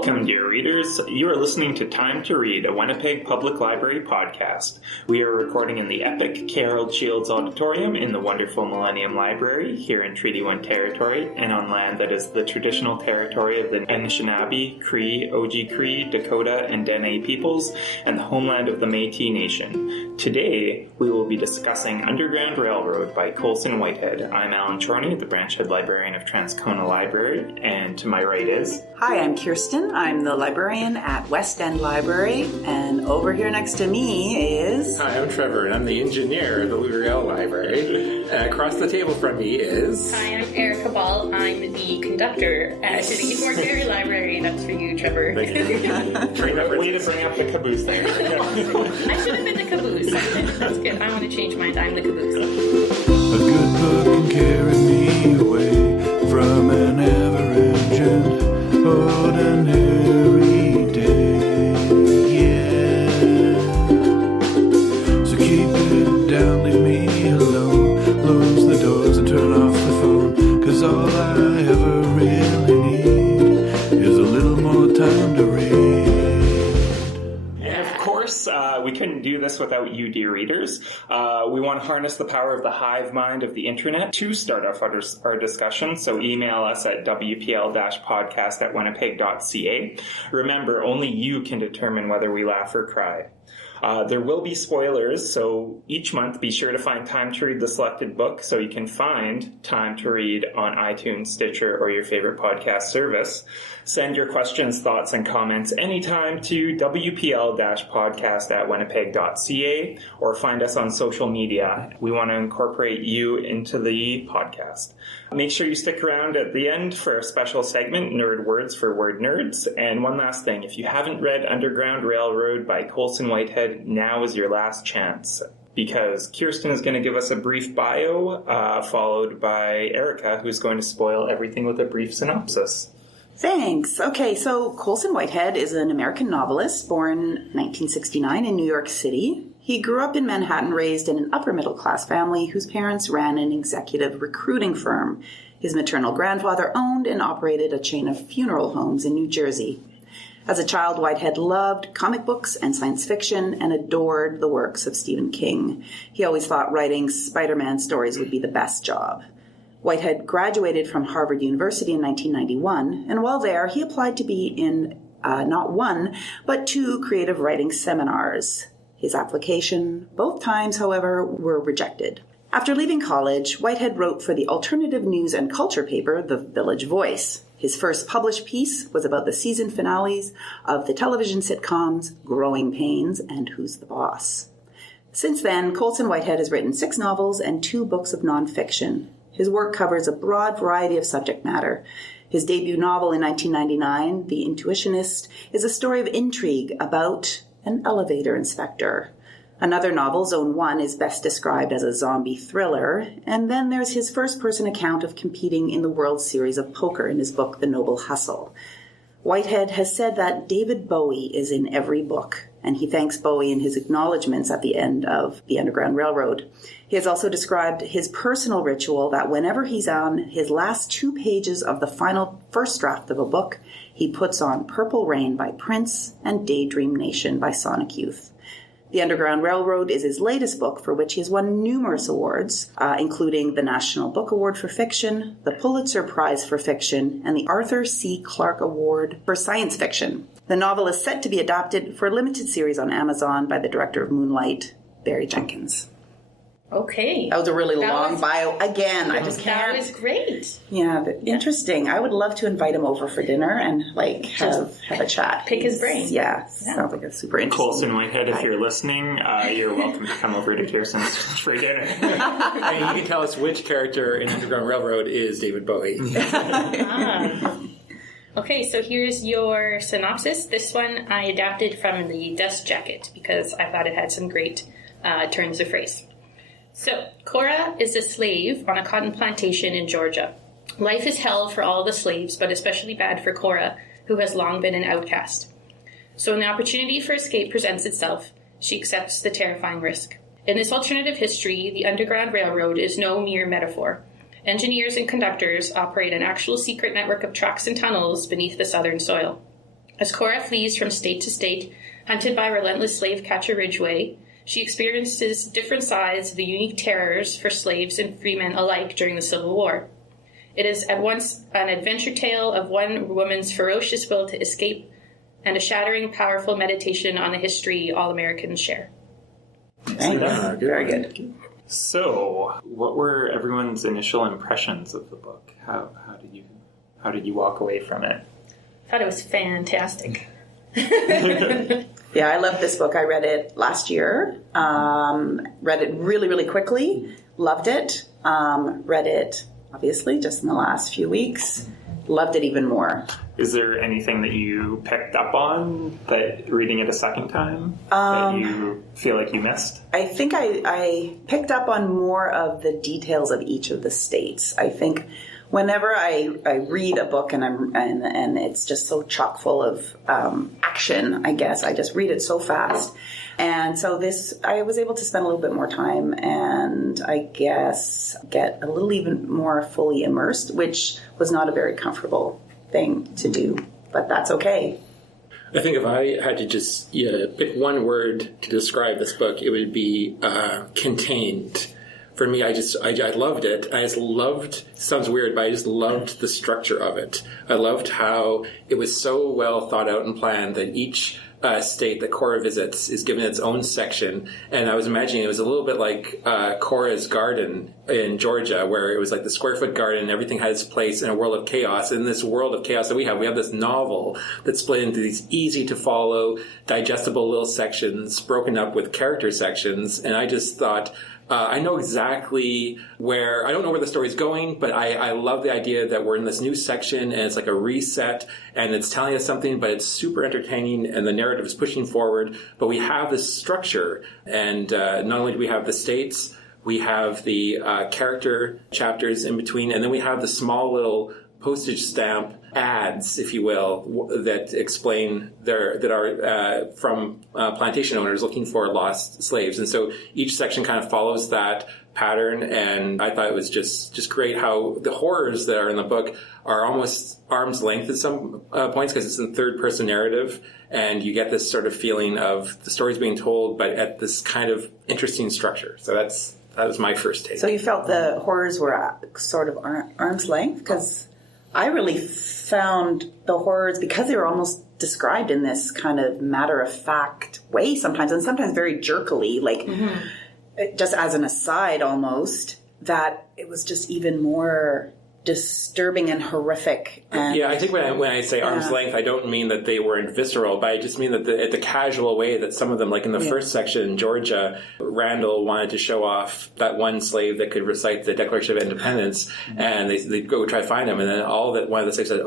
Welcome, dear readers. You are listening to Time to Read, a Winnipeg Public Library podcast. We are recording in the epic Harold Shields Auditorium in the wonderful Millennium Library here in Treaty 1 territory and on land that is the traditional territory of the Anishinaabe, Cree, Oji-Cree, Dakota, and Dene peoples and the homeland of the Métis Nation. Today, we will be discussing Underground Railroad by Colson Whitehead. I'm Alan Chorney, the branch head librarian of Transcona Library, and to my right is... Hi, I'm Kirsten. I'm the librarian at West End Library, and over here next to me is... Hi, I'm Trevor, and I'm the engineer of the Louisville Library. And across the table from me is... Hi, I'm Erica Ball. I'm the conductor at the Fort Garry Library, and that's for you, Trevor. Way to bring up the caboose there. I should have been the caboose. That's good. I want to change mine. I'm the caboose. A good book can carry me away from an ever-urgent ordinary day, yeah. So keep it down, leave me alone, close the doors and turn off the phone, 'cause all I ever really need is a little more time to read. We couldn't do this without you, dear readers. We want to harness the power of the hive mind of the internet to start off our discussion, so email us at wpl-podcast.winnipeg.ca. Remember, only you can determine whether we laugh or cry. There will be spoilers, so each month be sure to find time to read the selected book so you can find Time to Read on iTunes, Stitcher, or your favorite podcast service. Send your questions, thoughts, and comments anytime to wpl-podcast.winnipeg.ca or find us on social media. We want to incorporate you into the podcast. Make sure you stick around at the end for a special segment, Nerd Words for Word Nerds. And one last thing, if you haven't read Underground Railroad by Colson Whitehead, now is your last chance, because Kirsten is going to give us a brief bio, followed by Erica, who's going to spoil everything with a brief synopsis. Thanks. Okay, so Colson Whitehead is an American novelist born 1969 in New York City. He grew up in Manhattan, raised in an upper-middle-class family whose parents ran an executive recruiting firm. His maternal grandfather owned and operated a chain of funeral homes in New Jersey. As a child, Whitehead loved comic books and science fiction and adored the works of Stephen King. He always thought writing Spider-Man stories would be the best job. Whitehead graduated from Harvard University in 1991, and while there, he applied to be in not one, but 2 creative writing seminars. His application, both times, however, were rejected. After leaving college, Whitehead wrote for the alternative news and culture paper, The Village Voice. His first published piece was about the season finales of the television sitcoms Growing Pains and Who's the Boss. Since then, Colson Whitehead has written 6 novels and 2 books of nonfiction. His work covers a broad variety of subject matter. His debut novel in 1999, The Intuitionist, is a story of intrigue about an elevator inspector. Another novel, Zone 1, is best described as a zombie thriller. And then there's his first-person account of competing in the World Series of Poker in his book, The Noble Hustle. Whitehead has said that David Bowie is in every book, and he thanks Bowie in his acknowledgments at the end of The Underground Railroad. He has also described his personal ritual that whenever he's on his last 2 pages of the final first draft of a book, he puts on Purple Rain by Prince and Daydream Nation by Sonic Youth. The Underground Railroad is his latest book, for which he has won numerous awards, including the National Book Award for Fiction, the Pulitzer Prize for Fiction, and the Arthur C. Clarke Award for Science Fiction. The novel is set to be adapted for a limited series on Amazon by the director of Moonlight, Barry Jenkins. Okay. That was a really long bio. Again, I just can't. That was great. Yeah, but interesting. I would love to invite him over for dinner and have a chat. Pick his brain. Yeah, sounds like a super interesting. Colson Whitehead, if you're listening, you're welcome to come over to Kirsten's for dinner. And you can tell us which character in Underground Railroad is David Bowie. Okay, so here's your synopsis. This one I adapted from the Dust Jacket because I thought it had some great turns of phrase. So, Cora is a slave on a cotton plantation in Georgia. Life is hell for all the slaves, but especially bad for Cora, who has long been an outcast. So when the opportunity for escape presents itself, she accepts the terrifying risk. In this alternative history, the Underground Railroad is no mere metaphor. Engineers and conductors operate an actual secret network of tracks and tunnels beneath the southern soil. As Cora flees from state to state, hunted by relentless slave catcher Ridgway, she experiences different sides of the unique terrors for slaves and freemen alike during the Civil War. It is at once an adventure tale of one woman's ferocious will to escape and a shattering, powerful meditation on the history all Americans share. Thanks. Very good. So, what were everyone's initial impressions of the book? How did you walk away from it? I thought it was fantastic. Yeah, I love this book. I read it last year. Read it really, really quickly. Loved it. Read it, obviously, just in the last few weeks. Loved it even more. Is there anything that you picked up on that reading it a second time that you feel like you missed? I think I picked up on more of the details of each of the states. I think whenever I read a book and it's just so chock full of action, I guess, I just read it so fast. And so I was able to spend a little bit more time and I guess get a little even more fully immersed, which was not a very comfortable thing to do, but that's okay. I think if I had to just pick one word to describe this book, it would be contained. For me, I loved it. I just loved, sounds weird, but I just loved the structure of it. I loved how it was so well thought out and planned that each state that Cora visits is given its own section. And I was imagining it was a little bit like Cora's garden in Georgia, where it was like the square foot garden and everything had its place in a world of chaos. In this world of chaos that we have this novel that's split into these easy to follow, digestible little sections, broken up with character sections. And I just thought, I know exactly I don't know where the story's going, but I love the idea that we're in this new section and it's like a reset and it's telling us something, but it's super entertaining and the narrative is pushing forward. But we have this structure and not only do we have the states, we have the character chapters in between, and then we have the small little postage stamp ads, if you will, that explain that are from plantation owners looking for lost slaves. And so each section kind of follows that pattern, and I thought it was just great how the horrors that are in the book are almost arm's length at some points because it's in third-person narrative, and you get this sort of feeling of the story's being told, but at this kind of interesting structure. So that was my first take. So you felt the horrors were sort of arm's length? Because I really found the horrors, because they were almost described in this kind of matter-of-fact way sometimes, and sometimes very jerkily, like just as an aside almost, that it was just even more disturbing and horrific. And, I think when I say arm's length, I don't mean that they weren't visceral, but I just mean that the casual way that some of them, like in the first section in Georgia, Randall wanted to show off that one slave that could recite the Declaration of Independence, and they go try to find him, and then one of the slaves said,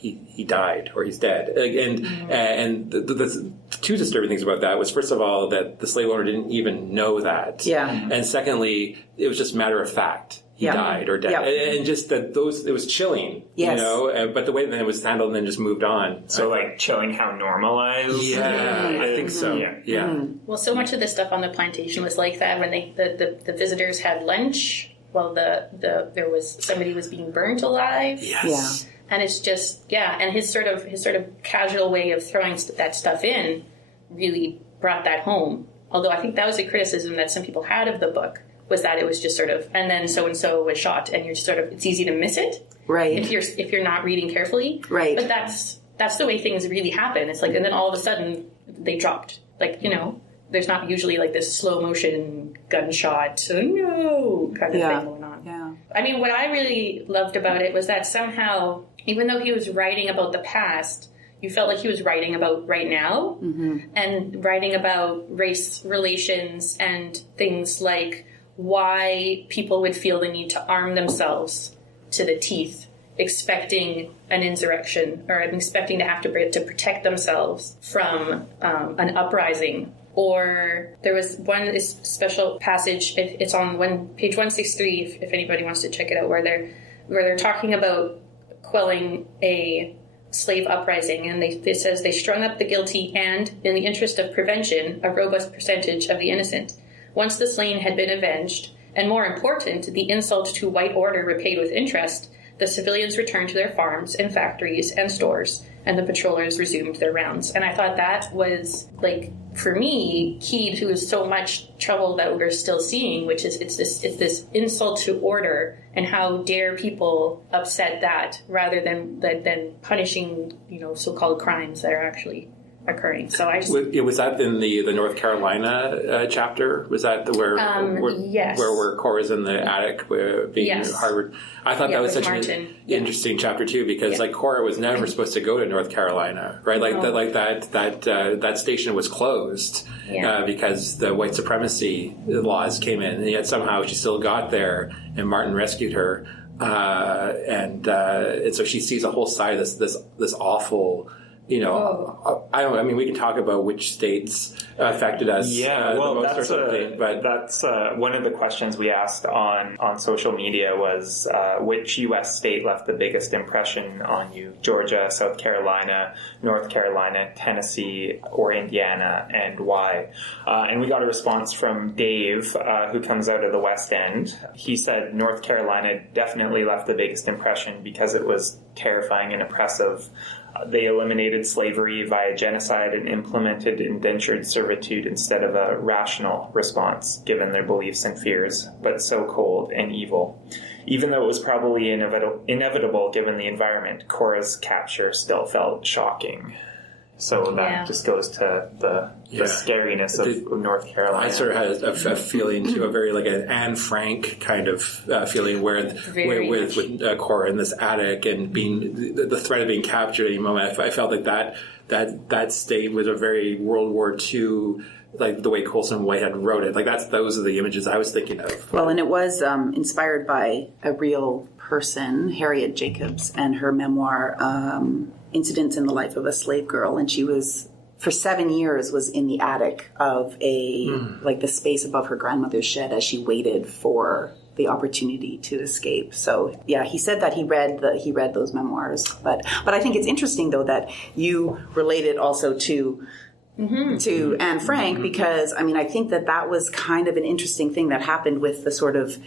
he died, or he's dead. And the two disturbing things about that was, first of all, that the slave owner didn't even know that. Yeah. And secondly, it was just matter of fact. He died or dead. Yeah. And just that it was chilling, you know, but the way that it was handled and then just moved on. So like chilling how normalized? Yeah, I think so. Yeah. Well, so much of the stuff on the plantation was like that when the visitors had lunch. Well, somebody was being burnt alive. Yes. Yeah. And it's just, and his sort of casual way of throwing that stuff in really brought that home. Although I think that was a criticism that some people had of the book, was that it was just sort of, and then so-and-so was shot, and you're just sort of, it's easy to miss it. Right. If you're not reading carefully. Right. But that's the way things really happen. It's like, and then all of a sudden, they dropped. Like, you know, there's not usually like this slow motion gunshot, kind of thing going on. Yeah. I mean, what I really loved about it was that somehow, even though he was writing about the past, you felt like he was writing about right now, and writing about race relations and things like why people would feel the need to arm themselves to the teeth, expecting an insurrection, or expecting to have to protect themselves from an uprising. Or there was one special passage, it's on page 163, if anybody wants to check it out, where they're talking about quelling a slave uprising, and it says they strung up the guilty and, in the interest of prevention, a robust percentage of the innocent. Once the slain had been avenged, and more important, the insult to white order repaid with interest, the civilians returned to their farms and factories and stores, and the patrollers resumed their rounds. And I thought that was, like, for me, key to so much trouble that we're still seeing, which is it's this insult to order, and how dare people upset that rather than punishing, so-called crimes that are actually occurring. So I just... Was that in the North Carolina chapter? Was that yes. where Cora's in the attic being yes. Harvard? I thought that was such Martin. an interesting chapter too, because like Cora was never supposed to go to North Carolina, right? Like that station was closed because the white supremacy laws came in, and yet somehow she still got there, and Martin rescued her, and so she sees a whole side of this awful. We can talk about which states affected us. Yeah, well, the most or something, but that's one of the questions we asked on social media was which U.S. state left the biggest impression on you? Georgia, South Carolina, North Carolina, Tennessee, or Indiana, and why? And we got a response from Dave, who comes out of the West End. He said North Carolina definitely left the biggest impression because it was terrifying and oppressive. They eliminated slavery via genocide and implemented indentured servitude instead of a rational response, given their beliefs and fears, but so cold and evil. Even though it was probably inevitable given the environment, Cora's capture still felt shocking. So that just goes to the scariness of North Carolina. I sort of had a feeling to a very like an Anne Frank kind of feeling with Cora in this attic and being the threat of being captured at any moment. I felt like that state was a very World War II, like the way Colson Whitehead wrote it. Like those are the images I was thinking of. Well, and it was inspired by a real person, Harriet Jacobs, and her memoir, Incidents in the Life of a Slave Girl, and she was, for 7 years, was in the attic of the space above her grandmother's shed as she waited for the opportunity to escape. So yeah, he said that he read those memoirs, but I think it's interesting though that you relate it also to Anne Frank, because I think that was kind of an interesting thing that happened with the sort of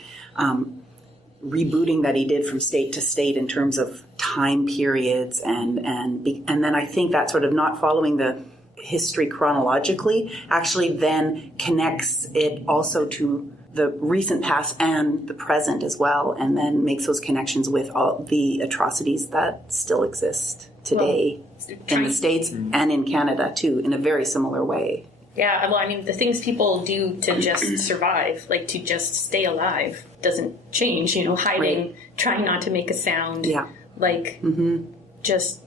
rebooting that he did from state to state in terms of time periods and then I think that sort of not following the history chronologically actually then connects it also to the recent past and the present as well, and then makes those connections with all the atrocities that still exist today in the States and in Canada too, in a very similar way. Yeah, well, the things people do to just survive, like to just stay alive, doesn't change. Hiding, trying not to make a sound, just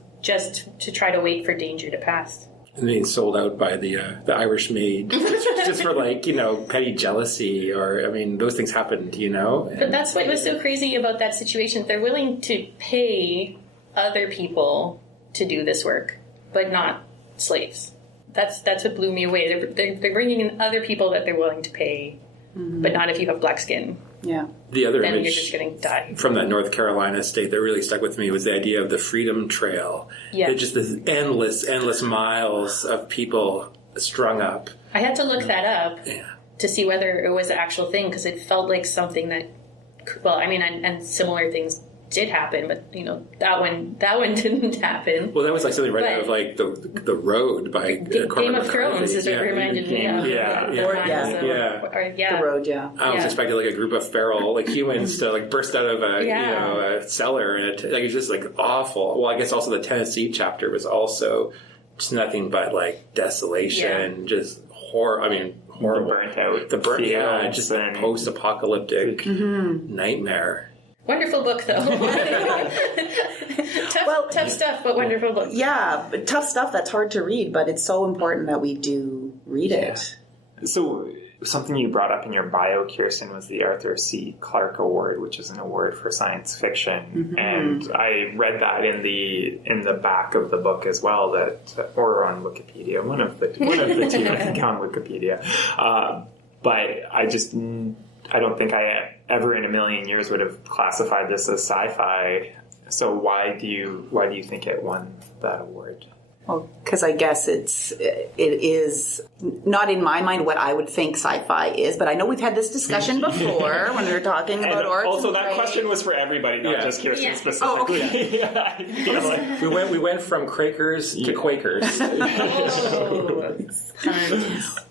to try to wait for danger to pass. And being sold out by the Irish maid just for petty jealousy, or those things happened, But that's what was so crazy about that situation. They're willing to pay other people to do this work, but not slaves. That's what blew me away. They're bringing in other people that they're willing to pay, but not if you have black skin. Yeah. The other then image you're just going to die. From that North Carolina state that really stuck with me was the idea of the Freedom Trail. Yeah. Just this endless miles of people strung up. I had to look that up to see whether it was an actual thing, because it felt like something that, and similar things did happen, but that one didn't happen. Well, that was like something right out of like the Road by Game of Thrones is what reminded me of. The Road. I was expecting like a group of feral humans to burst out of a cellar, and it's just awful. Well, I guess also the Tennessee chapter was also just nothing but desolation, just horror. Horrible. The burnt out. Just a post-apocalyptic nightmare. Wonderful book, though. tough stuff, but wonderful book. Yeah, but tough stuff that's hard to read, but it's so important that we do read it. So something you brought up in your bio, Kirsten, was the Arthur C. Clarke Award, which is an award for science fiction. And I read that in the back of the book as well, or on Wikipedia, one of the two, I think, on Wikipedia. But I don't think I ever in a million years would have classified this as sci-fi. So why do you think it won that award? Because I guess it is not in my mind what I would think sci-fi is, but I know we've had this discussion before when we were talking about orcs. Also, that question was for everybody, not just Kirsten specifically. Oh, okay. We went from Quakers to Quakers.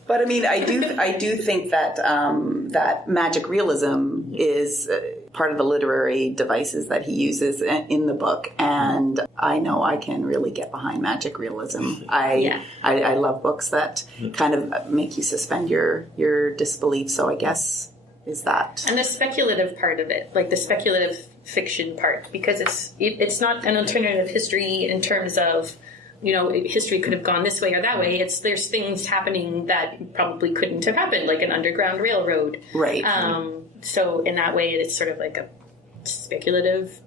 But I mean, I do think that that magic realism is part of the literary devices that he uses in the book, and I know I can really get behind magic realism. I love books that kind of make you suspend your disbelief. So I guess is that and the speculative part of it, like the speculative fiction part, because it's not an alternative history in terms of, you know, history could have gone this way or that way. There's things happening that probably couldn't have happened, like an underground railroad. Right. So in that way, it's sort of like a speculative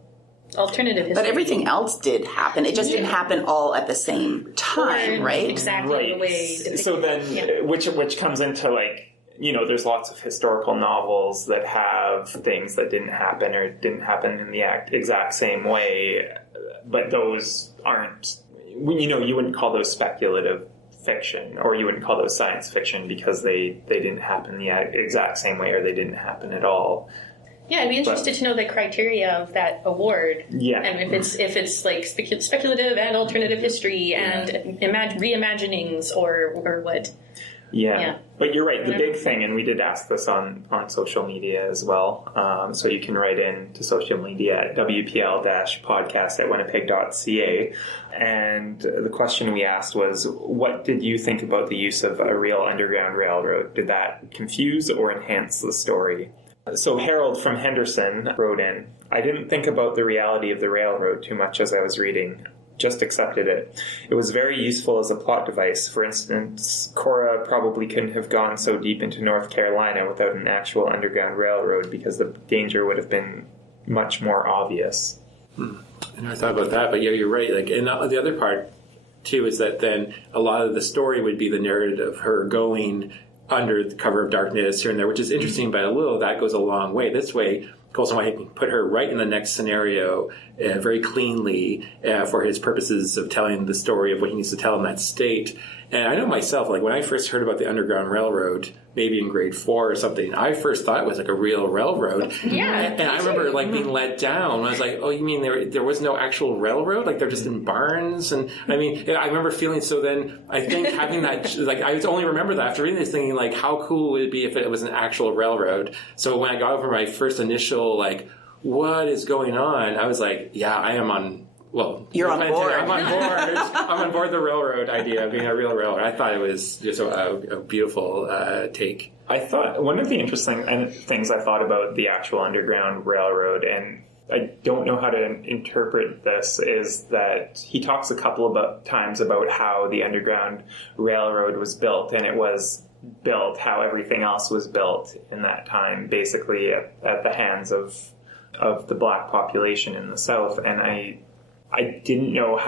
alternative history. But everything else did happen. It just didn't happen all at the same time, right? Exactly the way. So then, which comes into, like, you know, there's lots of historical novels that have things that didn't happen or didn't happen in the exact same way, but those aren't, you know, you wouldn't call those speculative fiction, or you wouldn't call those science fiction because they didn't happen the exact same way, or they didn't happen at all. Yeah, I'd be interested to know the criteria of that award. Yeah. And if it's like speculative and alternative history and reimaginings or what. Yeah. But you're right. The big thing, and we did ask this on social media as well, so you can write in to social media at wpl-podcast.winnipeg.ca. And the question we asked was, what did you think about the use of a real underground railroad? Did that confuse or enhance the story? So Harold from Henderson wrote in, I didn't think about the reality of the railroad too much as I was reading. Just accepted it. It was very useful as a plot device. For instance, Cora probably couldn't have gone so deep into North Carolina without an actual underground railroad because the danger would have been much more obvious. I never thought about that, but yeah, you're right. Like, and the other part too is that then a lot of the story would be the narrative of her going under the cover of darkness here and there, which is interesting, but a little that goes a long way. This way, Colson Whitehead can put her right in the next scenario very cleanly for his purposes of telling the story of what he needs to tell in that state. And I know myself, like when I first heard about the Underground Railroad, maybe in grade 4 or something, I first thought it was like a real railroad. Yeah. And I remember like being let down. I was like, oh, you mean there was no actual railroad? Like they're just in barns? And I mean, I remember feeling, so then I think having that, like I only remember that after reading this, thinking like, how cool would it be if it was an actual railroad? So when I got over my first initial, like, what is going on? I was like, yeah, I am on... Well, you're on board. I'm on board. I'm on board the railroad idea of being a real railroad. I thought it was just a beautiful take. I thought one of the interesting things I thought about the actual Underground Railroad, and I don't know how to interpret this, is that he talks a couple of times about how the Underground Railroad was built, and it was built how everything else was built in that time, basically at the hands of the black population in the South, and I didn't know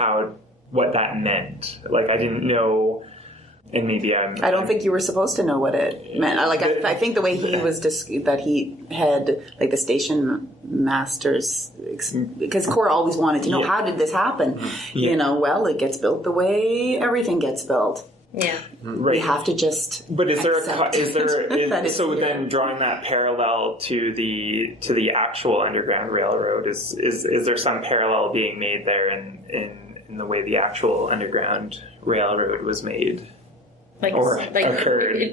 what that meant. Like, I didn't know, and maybe I don't think you were supposed to know what it meant. I think the way he was that he had like the station masters, because Cora always wanted to know how did this happen. Yeah. You know, well, it gets built the way everything gets built. Yeah, right. We have to just. But is there then drawing that parallel to the actual Underground Railroad, is there some parallel being made there in the way the actual Underground Railroad was made? Occurred.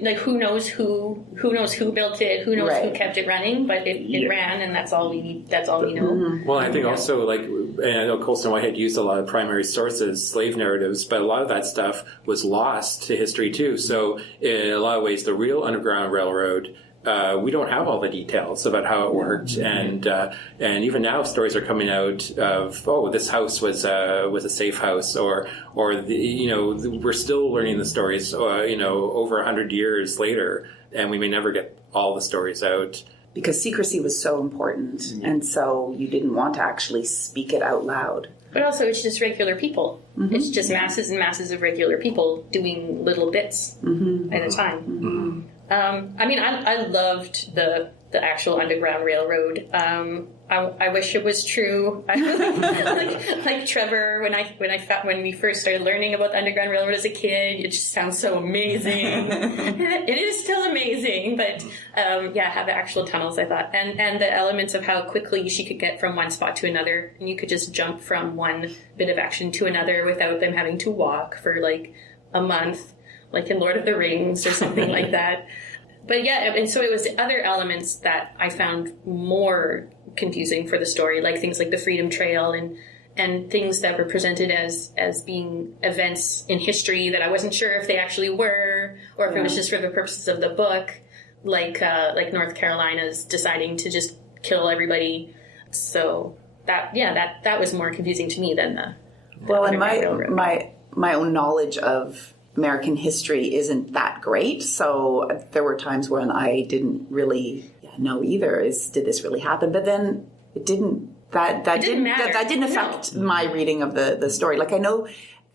Like who knows who built it, who knows who kept it running, but it ran, and that's all we know. Mm-hmm. Well, I think also, like, and I know Colson Whitehead used a lot of primary sources, slave narratives, but a lot of that stuff was lost to history too. So in a lot of ways, the real Underground Railroad, we don't have all the details about how it worked, and even now stories are coming out of, oh, this house was a safe house, or we're still learning the stories, over 100 years later, and we may never get all the stories out. Because secrecy was so important, and so you didn't want to actually speak it out loud. But also, it's just regular people. Mm-hmm. It's just masses and masses of regular people doing little bits at a time. Mm-hmm. I loved the actual Underground Railroad. I wish it was true. like Trevor, when we first started learning about the Underground Railroad as a kid, it just sounds so amazing. It is still amazing, but have the actual tunnels, I thought, and the elements of how quickly she could get from one spot to another, and you could just jump from one bit of action to another without them having to walk for like a month, like in Lord of the Rings or something like that. But yeah, and so it was the other elements that I found more confusing for the story, like things like the Freedom Trail and things that were presented as being events in history that I wasn't sure if they actually were, or if it was just for the purposes of the book, like North Carolina's deciding to just kill everybody. So that was more confusing to me than the and my own knowledge of American history isn't that great, so there were times when I didn't really know either. Did this really happen? But then it didn't. That didn't affect my reading of the story. Like I know,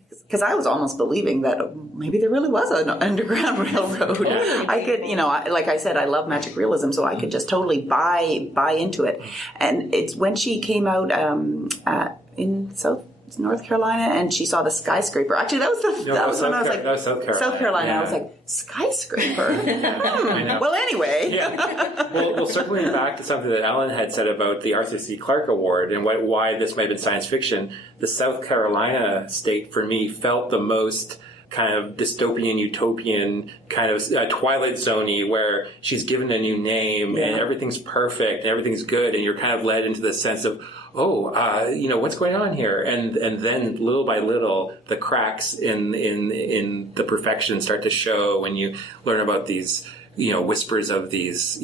because I was almost believing that maybe there really was an Underground Railroad. I could, like I said, I love magic realism, so I could just totally buy into it. And it's when she came out in North Carolina, and she saw the skyscraper. Actually, that was when I was like, that was South Carolina. South Carolina. Yeah. I was like, skyscraper? Well, anyway. Yeah. Well, circling back to something that Ellen had said about the Arthur C. Clarke Award and why this might have been science fiction, the South Carolina state, for me, felt the most kind of dystopian, utopian, kind of Twilight Zone-y, where she's given a new name and everything's perfect and everything's good, and you're kind of led into the sense of, what's going on here? And then little by little, the cracks in the perfection start to show when you learn about these, whispers of these,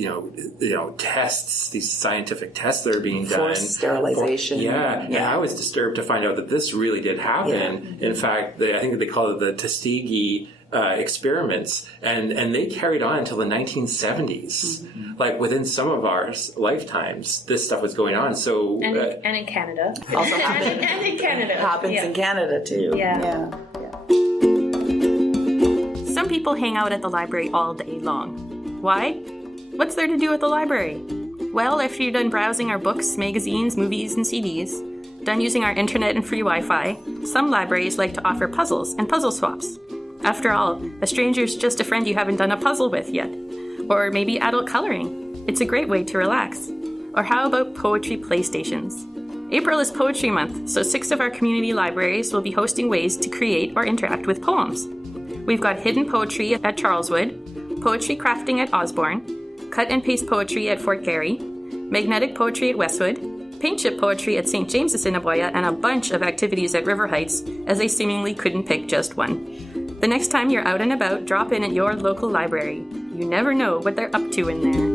tests, these scientific tests that are being done. Forced sterilization. And I was disturbed to find out that this really did happen. Yeah. In fact, I think they call it the Tuskegee experiments, and they carried on until the 1970s. Mm-hmm. Like within some of our lifetimes, this stuff was going on. So and in Canada, also and in Canada happens in Canada too. Yeah. Some people hang out at the library all day long. Why? What's there to do at the library? Well, after you're done browsing our books, magazines, movies, and CDs, done using our internet and free Wi-Fi, some libraries like to offer puzzles and puzzle swaps. After all, a stranger's just a friend you haven't done a puzzle with yet. Or maybe adult coloring. It's a great way to relax. Or how about poetry playstations? April is Poetry Month, so 6 of our community libraries will be hosting ways to create or interact with poems. We've got hidden poetry at Charleswood, poetry crafting at Osborne, cut and paste poetry at Fort Garry, magnetic poetry at Westwood, paint chip poetry at St. James's in Aboya, and a bunch of activities at River Heights, as they seemingly couldn't pick just one. The next time you're out and about, drop in at your local library. You never know what they're up to in there.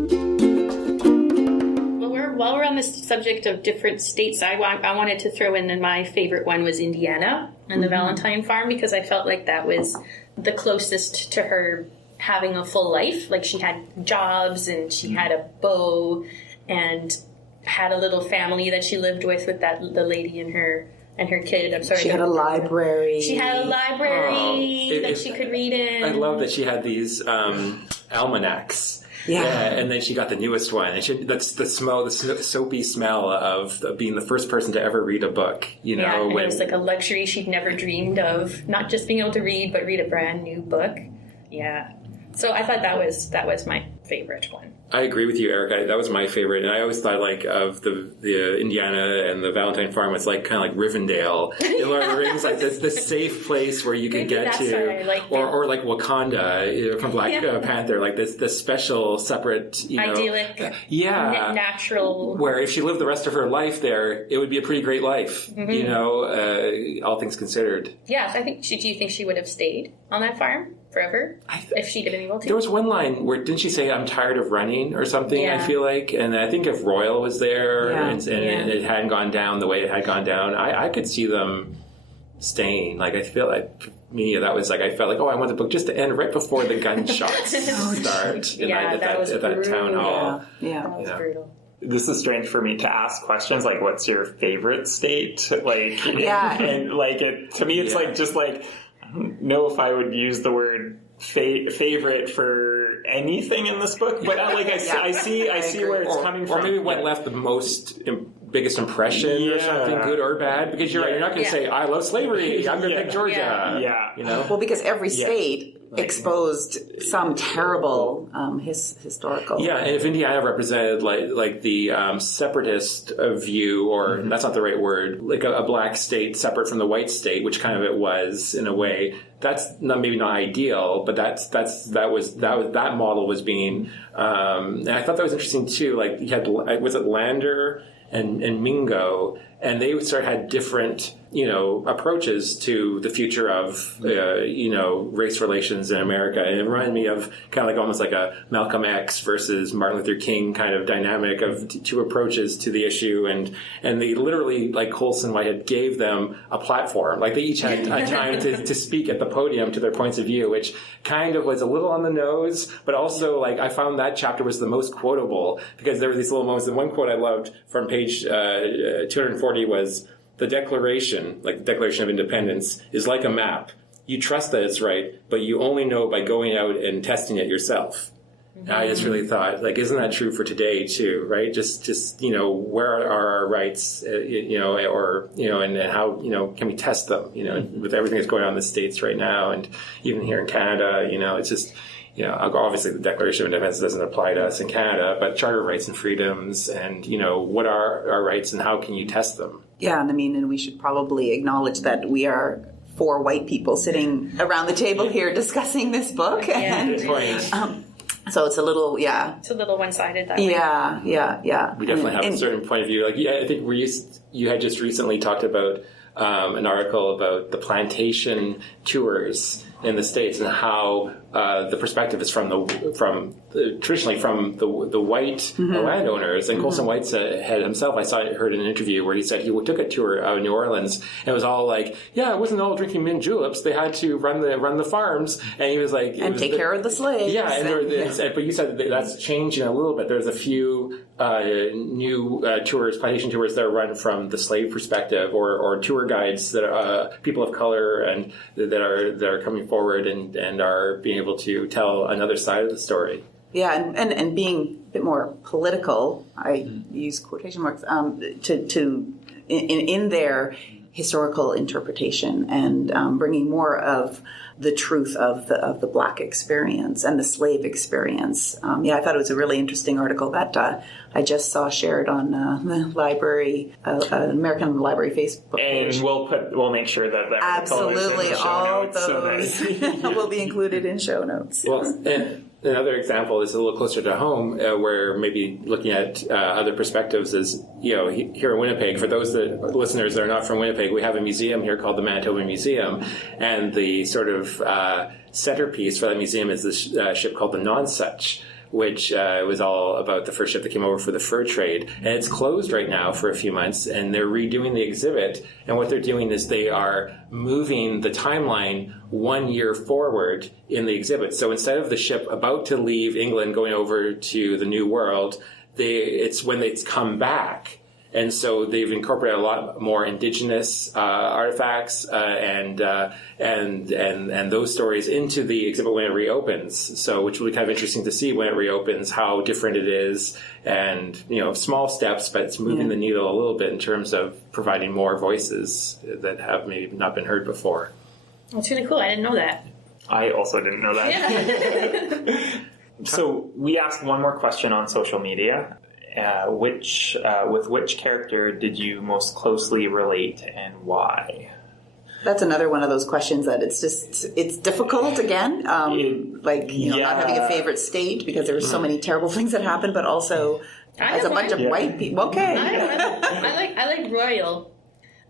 Well, while we're on this subject of different states, I wanted to throw in that my favorite one was Indiana and the Valentine Farm, because I felt like that was the closest to her having a full life. Like she had jobs and she had a beau and had a little family that she lived with the lady and her kid. I'm sorry. She had a library. She had a library that she could read in. I love that she had these almanacs. Yeah. And then she got the newest one. And that's the smell, the soapy smell of being the first person to ever read a book. And it was like a luxury she'd never dreamed of. Not just being able to read, but read a brand new book. Yeah. So I thought that was my favorite one. I agree with you, Eric. That was my favorite, and I always thought of the Indiana and the Valentine Farm was kind of like Rivendell in Lord of the Rings, like this safe place where you could get to, or like Wakanda from Black Panther, like this special separate, idyllic, natural, where if she lived the rest of her life there, it would be a pretty great life, all things considered. Yeah, I think. Do you think she would have stayed on that farm forever if she'd been able to? There was one line where, didn't she say, "I'm tired of running" or something? I feel like, and I think if Royal was there and it hadn't gone down the way it had gone down, I could see them staying. Like I feel like for me that was like I felt like I want the book just to end right before the gunshots start at that town hall. That was brutal. This is strange for me to ask questions like, "What's your favorite state?" Like, and like to me, it's like just like. I don't know if I would use the word favorite for remember anything in this book, but I see where it's coming from. Or maybe what left the most biggest impression or something, good or bad, because you're right, you're not going to say, I love slavery, I'm going to pick Georgia. Yeah. You know? Well, because every state exposed some terrible historical. Yeah, and if Indiana represented like the separatist view, or that's not the right word, like a black state separate from the white state, which kind of it was in a way, that's maybe not ideal, but that model was being, and I thought that was interesting too. Like you had, was it Lander and Mingo, and they had different, approaches to the future of, race relations in America. And it reminded me of kind of like almost like a Malcolm X versus Martin Luther King kind of dynamic of two approaches to the issue. And they literally, like Colson Whitehead, gave them a platform. Like they each had a time to speak at the podium to their points of view, which kind of was a little on the nose, but also like I found that chapter was the most quotable because there were these little moments. And one quote I loved from page 240 was, the Declaration, like the Declaration of Independence, is like a map. You trust that it's right, but you only know by going out and testing it yourself. Mm-hmm. I just really thought, like, isn't that true for today too, right? Just where are our rights, and how, can we test them, with everything that's going on in the States right now, and even here in Canada, it's just, obviously the Declaration of Independence doesn't apply to us in Canada, but Charter of Rights and Freedoms, and, what are our rights and how can you test them? Yeah, and we should probably acknowledge that we are 4 white people sitting around the table here discussing this book. Yeah. And, Good point. so it's a little, It's a little one-sided that way. Yeah. We definitely have a certain point of view. Like, I think you had just recently talked about an article about the plantation tours in the States and how the perspective is traditionally from the white landowners. And Colson Whitehead himself, heard in an interview where he said he took a tour out of New Orleans and it was all like, it wasn't all drinking mint juleps. They had to run the farms, and he was like, take care of the slaves. Yeah, but you said that's changing a little bit. There's a few new plantation tours that are run from the slave perspective, or tour guides that are people of color and that are coming forward and are being able to tell another side of the story. Yeah, and being a bit more political, I use quotation marks, in their historical interpretation and bringing more of the truth of the Black experience and the slave experience. I thought it was a really interesting article that I just saw shared on the library, American Library Facebook page. And we'll make sure that article is in the show notes, those will be included in show notes. Well, and another example is a little closer to home, where maybe looking at other perspectives is, here in Winnipeg, for those listeners that are not from Winnipeg, we have a museum here called the Manitoba Museum, and the sort of centerpiece for that museum is this ship called the Nonsuch, which was all about the first ship that came over for the fur trade. And it's closed right now for a few months, and they're redoing the exhibit. And what they're doing is they are moving the timeline 1 year forward in the exhibit. So instead of the ship about to leave England going over to the New World, it's when it's come back. And so they've incorporated a lot more indigenous artifacts and those stories into the exhibit when it reopens. So, which will be kind of interesting to see when it reopens, how different it is, and small steps, but it's moving the needle a little bit in terms of providing more voices that have maybe not been heard before. That's really cool. I didn't know that. I also didn't know that. Yeah. So we asked one more question on social media. With which character did you most closely relate and why? That's another one of those questions that it's difficult again. Not having a favorite state because there were so many terrible things that happened, but also as a bunch of white people. Okay. I like Royal,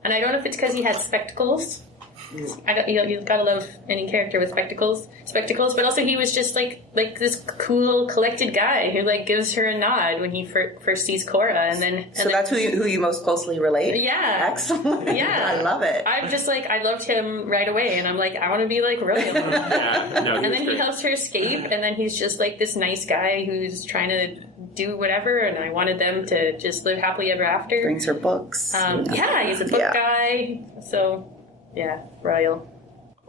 and I don't know if it's because he had spectacles. You gotta love any character with spectacles, but also he was just like this cool, collected guy who gives her a nod when he first sees Cora, and then that's who you most closely relate. Yeah, excellent. Yeah, I love it. I'm just I loved him right away, and I'm like, I want to be like Royal. And then he helps her escape, and then he's just this nice guy who's trying to do whatever, and I wanted them to just live happily ever after. Brings her books. He's a book guy, so. Yeah, Royal.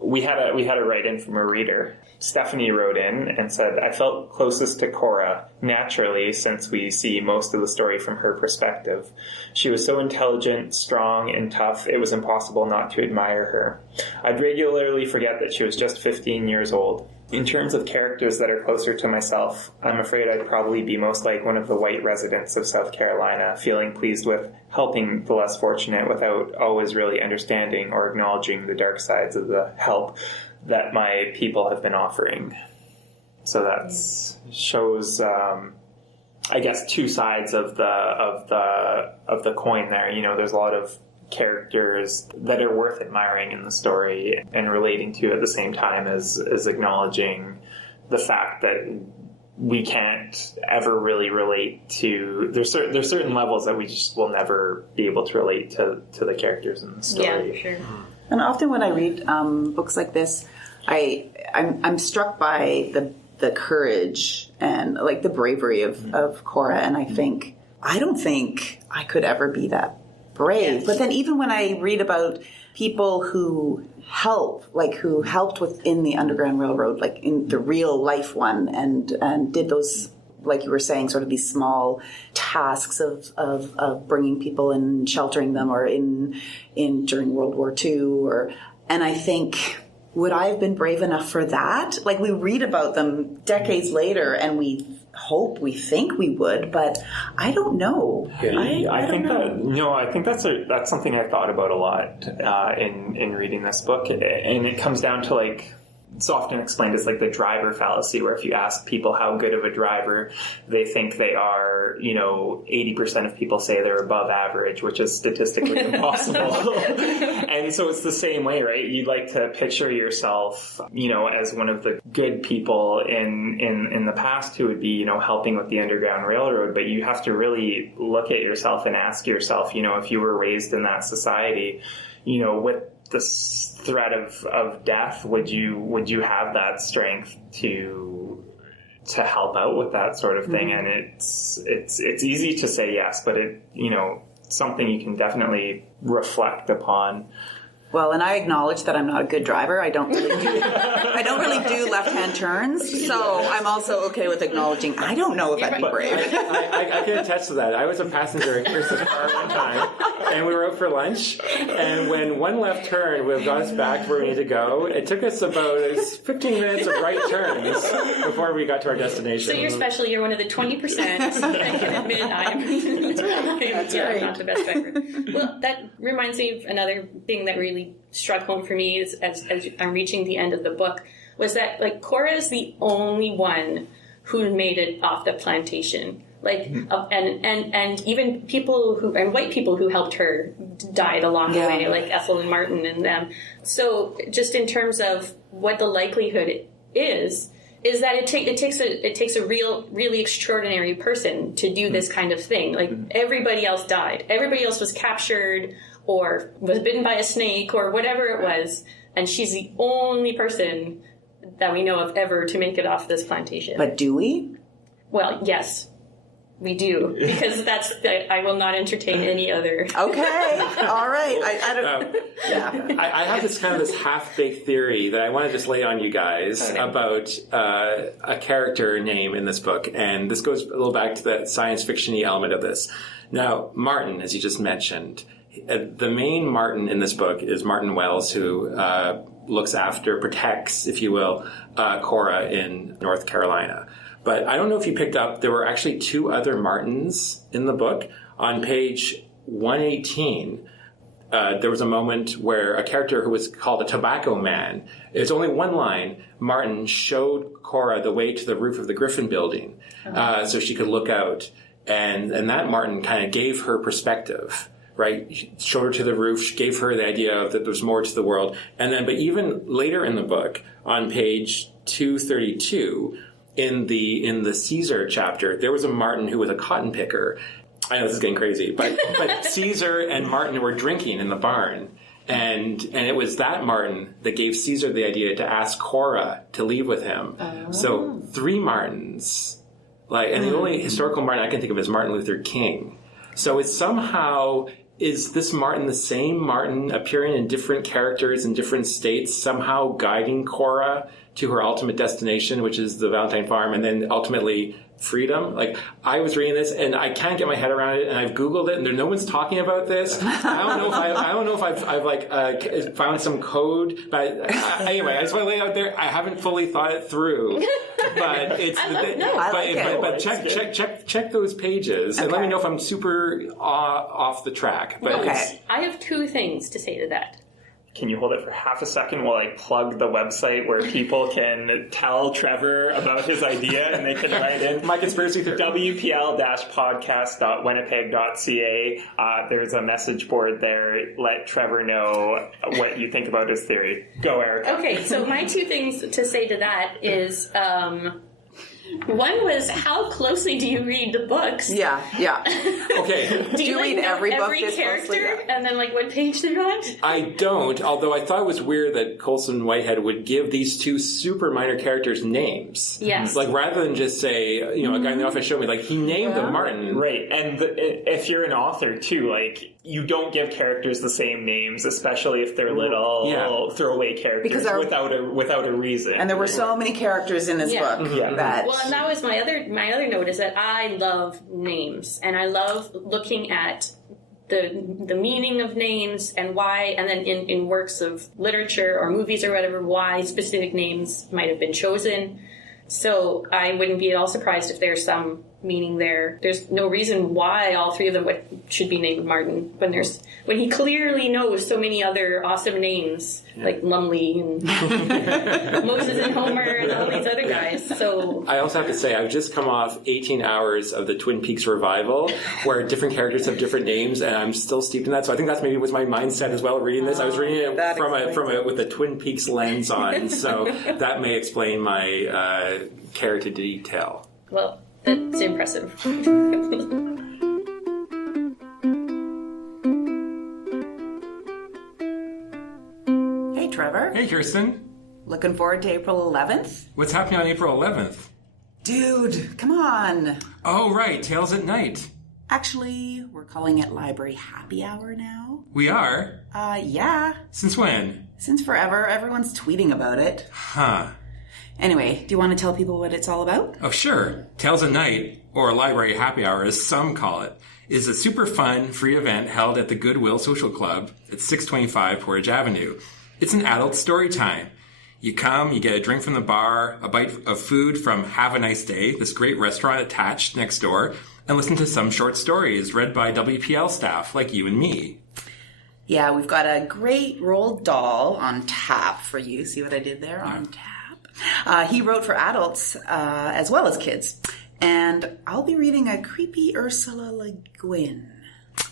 We had a write-in from a reader. Stephanie wrote in and said, I felt closest to Cora, naturally, since we see most of the story from her perspective. She was so intelligent, strong, and tough, it was impossible not to admire her. I'd regularly forget that she was just 15 years old. In terms of characters that are closer to myself, I'm afraid I'd probably be most like one of the white residents of South Carolina, feeling pleased with helping the less fortunate without always really understanding or acknowledging the dark sides of the help that my people have been offering. So that shows, I guess, two sides of the coin there. You know, there's a lot of characters that are worth admiring in the story and relating to at the same time as acknowledging the fact that we can't ever really relate to, there's certain levels that we just will never be able to relate to the characters in the story. Yeah, sure. And often when I read books like this, I'm struck by the courage and like the bravery of Cora, and I don't think I could ever be that brave. Yes. But then even when I read about people who helped within the Underground Railroad, like in the real life one, and did those, like you were saying, sort of these small tasks of bringing people and sheltering them, or in during World War II, and I think, would I have been brave enough for that? Like, we read about them decades later, and we think we would, but I don't know. Yeah, I think that's something I thought about a lot in reading this book, and it comes down to, like, it's often explained as like the driver fallacy, where if you ask people how good of a driver they think they are, 80% of people say they're above average, which is statistically impossible. And so it's the same way, right? You'd like to picture yourself, as one of the good people in the past who would be, helping with the Underground Railroad, but you have to really look at yourself and ask yourself, if you were raised in that society, with this threat of death, would you have that strength to help out with that sort of thing? And it's easy to say yes, but something you can definitely reflect upon. Well, and I acknowledge that I'm not a good driver. I don't really do left-hand turns, so I'm also okay with acknowledging I don't know if I'd be brave. I can attest to that. I was a passenger in Chris's car one time, and we were out for lunch, and when one left turn would have got us back to where we need to go, it took us about 15 minutes of right turns before we got to our destination. So you're special. You're one of the 20% that can admit I'm not the best driver. Well, that reminds me of another thing that really struck home for me as I'm reaching the end of the book, was that, like, Cora is the only one who made it off the plantation. Like, and even white people who helped her died along the way, like Ethel and Martin and them. So just in terms of what the likelihood is that it takes a really extraordinary person to do this kind of thing. Like, everybody else died. Everybody else was captured or was bitten by a snake or whatever it was, and she's the only person that we know of ever to make it off this plantation. But do we? Well, yes, we do, because I will not entertain any other. Okay, all right. I don't. I have this half-baked theory that I want to just lay on you guys about a character name in this book, and this goes a little back to the science fiction-y element of this. Now, Martin, as you just mentioned, the main Martin in this book is Martin Wells, who protects, if you will, Cora in North Carolina. But I don't know if you picked up, there were actually two other Martins in the book. On page 118, there was a moment where a character who was called a Tobacco Man, it's only one line, Martin showed Cora the way to the roof of the Griffin building so she could look out. And that Martin kind of gave her perspective. Right, showed her to the roof, gave her the idea that there's more to the world. And then, but even later in the book, on page 232, in the Caesar chapter, there was a Martin who was a cotton picker. I know this is getting crazy, but Caesar and Martin were drinking in the barn. And it was that Martin that gave Caesar the idea to ask Cora to leave with him. Oh. So 3 Martins. And the only historical Martin I can think of is Martin Luther King. So it's somehow is this Martin the same Martin appearing in different characters in different states, somehow guiding Cora to her ultimate destination, which is the Valentine Farm, and then ultimately freedom? Like, I was reading this and I can't get my head around it, and I've Googled it, and no one's talking about this. I don't know if I've found some code, but anyway, I just want to lay it out there. I haven't fully thought it through, but it's check those pages and let me know if I'm super off the track. But I have two things to say to that. Can you hold it for half a second while I plug the website where people can tell Trevor about his idea and they can write in my conspiracy theory? wpl-podcast.winnipeg.ca. There's a message board there. Let Trevor know what you think about his theory. Go, Erica. Okay, so my two things to say to that is... one was, how closely do you read the books? Yeah. Okay. Do you read every book every character and then what page they're on? I don't, although I thought it was weird that Colson Whitehead would give these two super minor characters names. Yes. Like, rather than just say, a guy in the office showed me, like, he named them Martin. Right, and if you're an author, too, like, you don't give characters the same names, especially if they're little throwaway characters without a reason. And there were so many characters in this book that... Well, and that was my other note, is that I love names, and I love looking at the meaning of names and why, and then in works of literature or movies or whatever, why specific names might have been chosen. So I wouldn't be at all surprised if there's some meaning there. There's no reason why all three of them should be named Martin when he clearly knows so many other awesome names like Lumley and Moses and Homer and all these other guys. So I also have to say, I've just come off 18 hours of the Twin Peaks revival where different characters have different names, and I'm still steeped in that. So I think that's maybe was my mindset as well reading this. I was reading it with a Twin Peaks lens on, so that may explain my character detail. Well, that's impressive. Hey, Trevor. Hey, Kirsten. Looking forward to April 11th? What's happening on April 11th? Dude, come on. Oh, right. Tales at Night. Actually, we're calling it Library Happy Hour now. We are? Yeah. Since when? Since forever. Everyone's tweeting about it. Huh. Anyway, do you want to tell people what it's all about? Oh, sure. Tales at Night, or Library Happy Hour as some call it, is a super fun, free event held at the Goodwill Social Club at 625 Portage Avenue. It's an adult story time. You come, you get a drink from the bar, a bite of food from Have a Nice Day, this great restaurant attached next door, and listen to some short stories read by WPL staff like you and me. Yeah, we've got a great Roald Dahl on tap for you. See what I did there? On tap. He wrote for adults as well as kids. And I'll be reading a creepy Ursula Le Guin.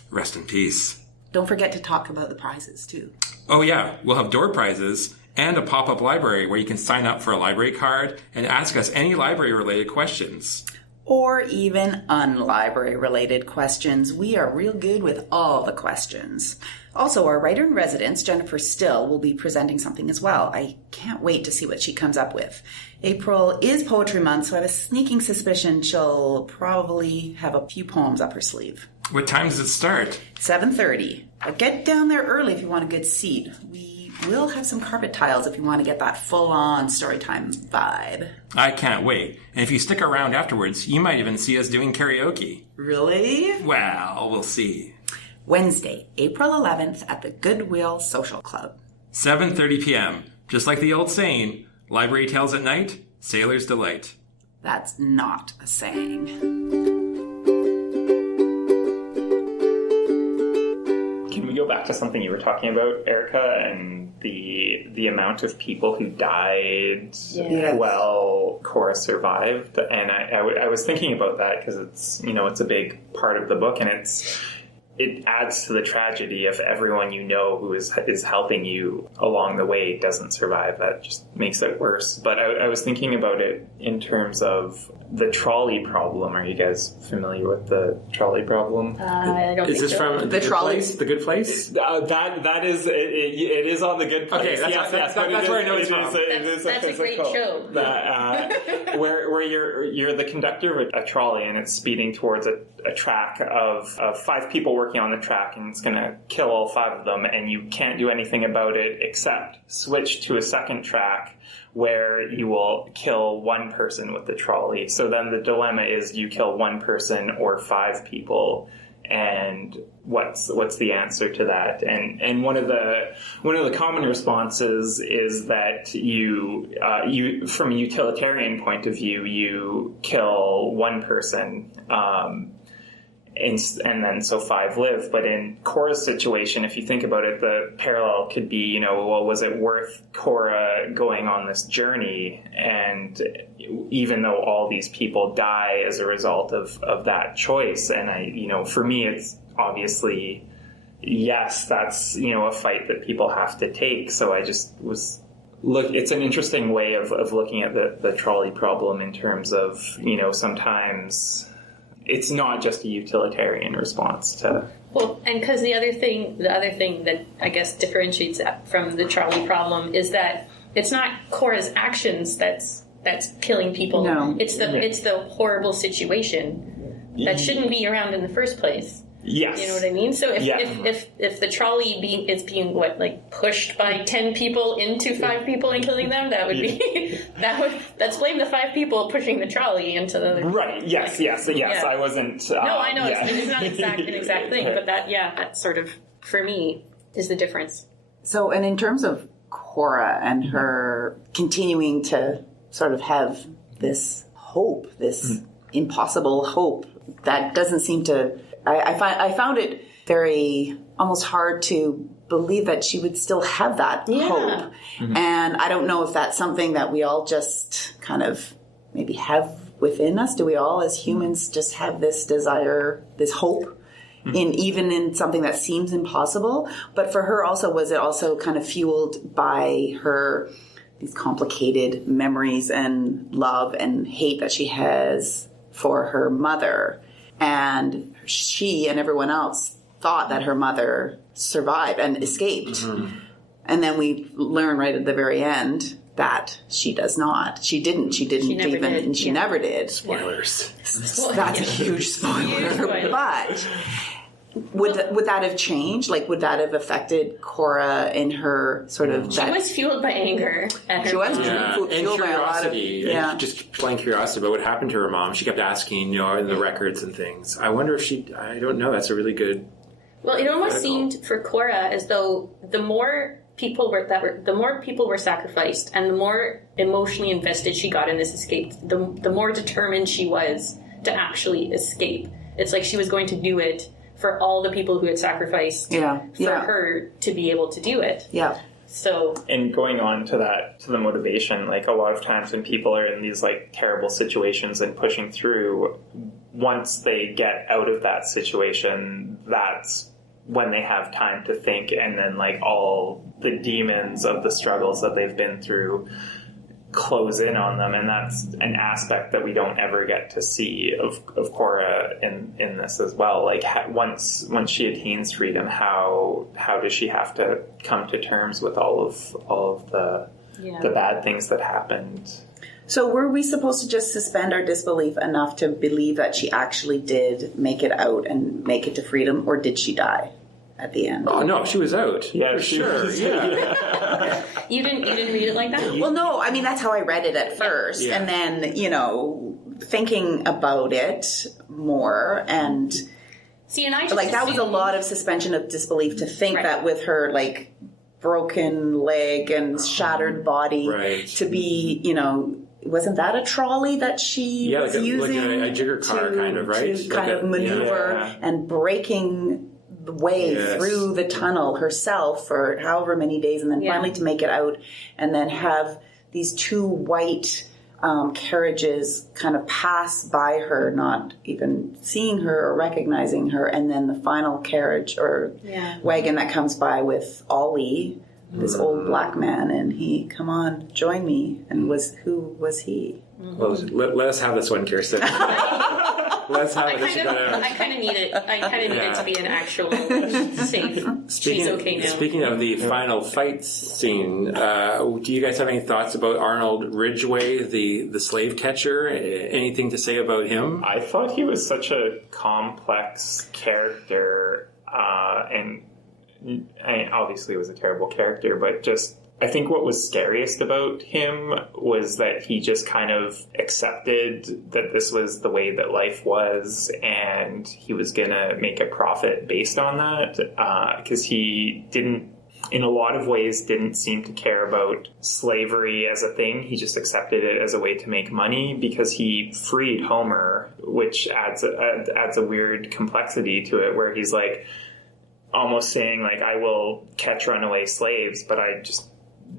Rest in peace. Don't forget to talk about the prizes, too. Oh, yeah. We'll have door prizes and a pop-up library where you can sign up for a library card and ask us any library-related questions. Or even unlibrary-related questions. We are real good with all the questions. Also, our writer-in-residence, Jennifer Still, will be presenting something as well. I can't wait to see what she comes up with. April is Poetry Month, so I have a sneaking suspicion she'll probably have a few poems up her sleeve. What time does it start? 7:30. But get down there early if you want a good seat. We will have some carpet tiles if you want to get that full-on storytime vibe. I can't wait. And if you stick around afterwards, you might even see us doing karaoke. Really? Well, we'll see. Wednesday, April 11th at the Goodwill Social Club. 7:30 p.m. Just like the old saying, library tales at night, sailor's delight. That's not a saying. Can we go back to something you were talking about, Erica, and the amount of people who died while Cora survived? And I was thinking about that because it's a big part of the book, and it adds to the tragedy if everyone you know who is helping you along the way doesn't survive. That just makes it worse. But I was thinking about it in terms of the trolley problem. Are you guys familiar with the trolley problem? I don't think Is this so. from The Good Place? That is it is on The Good Place. Okay, that's where I know it's from. That's a great show. Where you're the conductor of a trolley and it's speeding towards a track of 5 people working working on the track and it's going to kill all 5 of them, and you can't do anything about it except switch to a second track where you will kill 1 person with the trolley. So then the dilemma is, do you kill 1 person or 5 people? And what's the answer to that? And one of the common responses is that you from a utilitarian point of view, you kill 1 person, and then so 5 live. But in Cora's situation, if you think about it, the parallel could be, well, was it worth Cora going on this journey? And even though all these people die as a result of that choice, and for me, it's obviously, yes, that's, a fight that people have to take. So I just it's an interesting way of looking at the trolley problem in terms of, sometimes it's not just a utilitarian response to... Well, and because the other thing that I guess differentiates that from the trolley problem is that it's not Cora's actions that's killing people. No. It's the horrible situation that shouldn't be around in the first place. Yes. You know what I mean? So if the trolley is being pushed by 10 people into 5 people and killing them, that would be that's blame the 5 people pushing the trolley into the other. Right. Yes. Yes. Yeah. I wasn't. No, I know it's not an exact thing, but that sort of, for me, is the difference. So, and in terms of Cora and her continuing to sort of have this hope, this impossible hope that doesn't seem to. I found it very almost hard to believe that she would still have that hope. Mm-hmm. And I don't know if that's something that we all just kind of maybe have within us. Do we all as humans just have this desire, this hope even in something that seems impossible? But for her also, was it also kind of fueled by her these complicated memories and love and hate that she has for her mother? And she and everyone else thought that her mother survived and escaped. Mm-hmm. And then we learn right at the very end that she does not. She didn't. She never did. Spoilers. That's a huge spoiler. But would that have changed? Would that have affected Cora in her sort of... She was fueled by anger at her. She was fueled by a lot of... Just plain curiosity about what happened to her mom. She kept asking, in the records and things. I wonder if I don't know. That's a really good... Well, it almost seemed for Cora as though the more people were sacrificed and the more emotionally invested she got in this escape, the more determined she was to actually escape. It's like she was going to do it for all the people who had sacrificed for her to be able to do it. Yeah. So, and going on to the motivation, a lot of times when people are in these terrible situations and pushing through, once they get out of that situation, that's when they have time to think, and then all the demons of the struggles that they've been through close in on them, and that's an aspect that we don't ever get to see of Cora in this as well. Once she attains freedom, how does she have to come to terms with all of the bad things that happened? So were we supposed to just suspend our disbelief enough to believe that she actually did make it out and make it to freedom, or did she die at the end? Oh no, she was out. Yeah, for sure. Yeah. You didn't read it like that? Well, no. I mean, that's how I read it at first, and then thinking about it more and see, and I just that was a lot of suspension of disbelief to think that with her broken leg and shattered body to be wasn't that a trolley that she was using a jigger car to kind of maneuver and breaking the way through the tunnel herself for however many days, and then finally to make it out, and then have these 2 white carriages kind of pass by her, not even seeing her or recognizing her, and then the final carriage or wagon that comes by with Ollie, this old black man, and he, come on, join me. And who was he? Well, let us have this one, Kirsten. Let's have it. I kind of need it. I kind of need it to be an actual safe. She's okay now. Speaking of the final fight scene, do you guys have any thoughts about Arnold Ridgway, the slave catcher? Anything to say about him? I thought he was such a complex character. and obviously it was a terrible character, but just I think what was scariest about him was that he just kind of accepted that this was the way that life was, and he was going to make a profit based on that, because he didn't, in a lot of ways, didn't seem to care about slavery as a thing. He just accepted it as a way to make money because he freed Homer, which adds a weird complexity to it, where he's like almost saying like, I will catch runaway slaves, but I just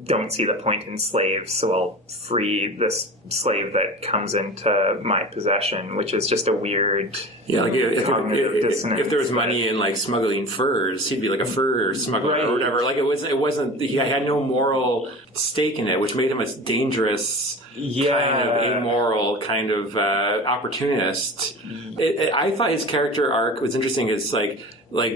don't see the point in slaves, so I'll free this slave that comes into my possession, which is just a weird cognitive dissonance. If there was money in like smuggling furs, he'd be like a fur smuggler or whatever. Like it wasn't. He had no moral stake in it, which made him a dangerous, kind of amoral, kind of opportunist. I thought his character arc was interesting. It's like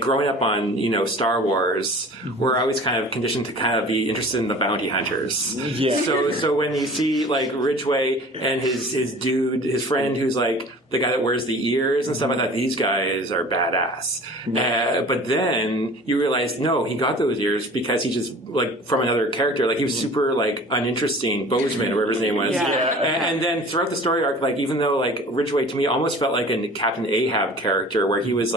growing up on, Star Wars, we're always kind of conditioned to kind of be interested in the bounty hunters. Yeah. So when you see like Ridgway and his friend who's like the guy that wears the ears and stuff, I thought these guys are badass. But then you realize, no, he got those ears because he just like from another character, like he was super like uninteresting, Bozeman or whatever his name was. Yeah. And then throughout the story arc, like even though like Ridgway to me almost felt like a Captain Ahab character, where he was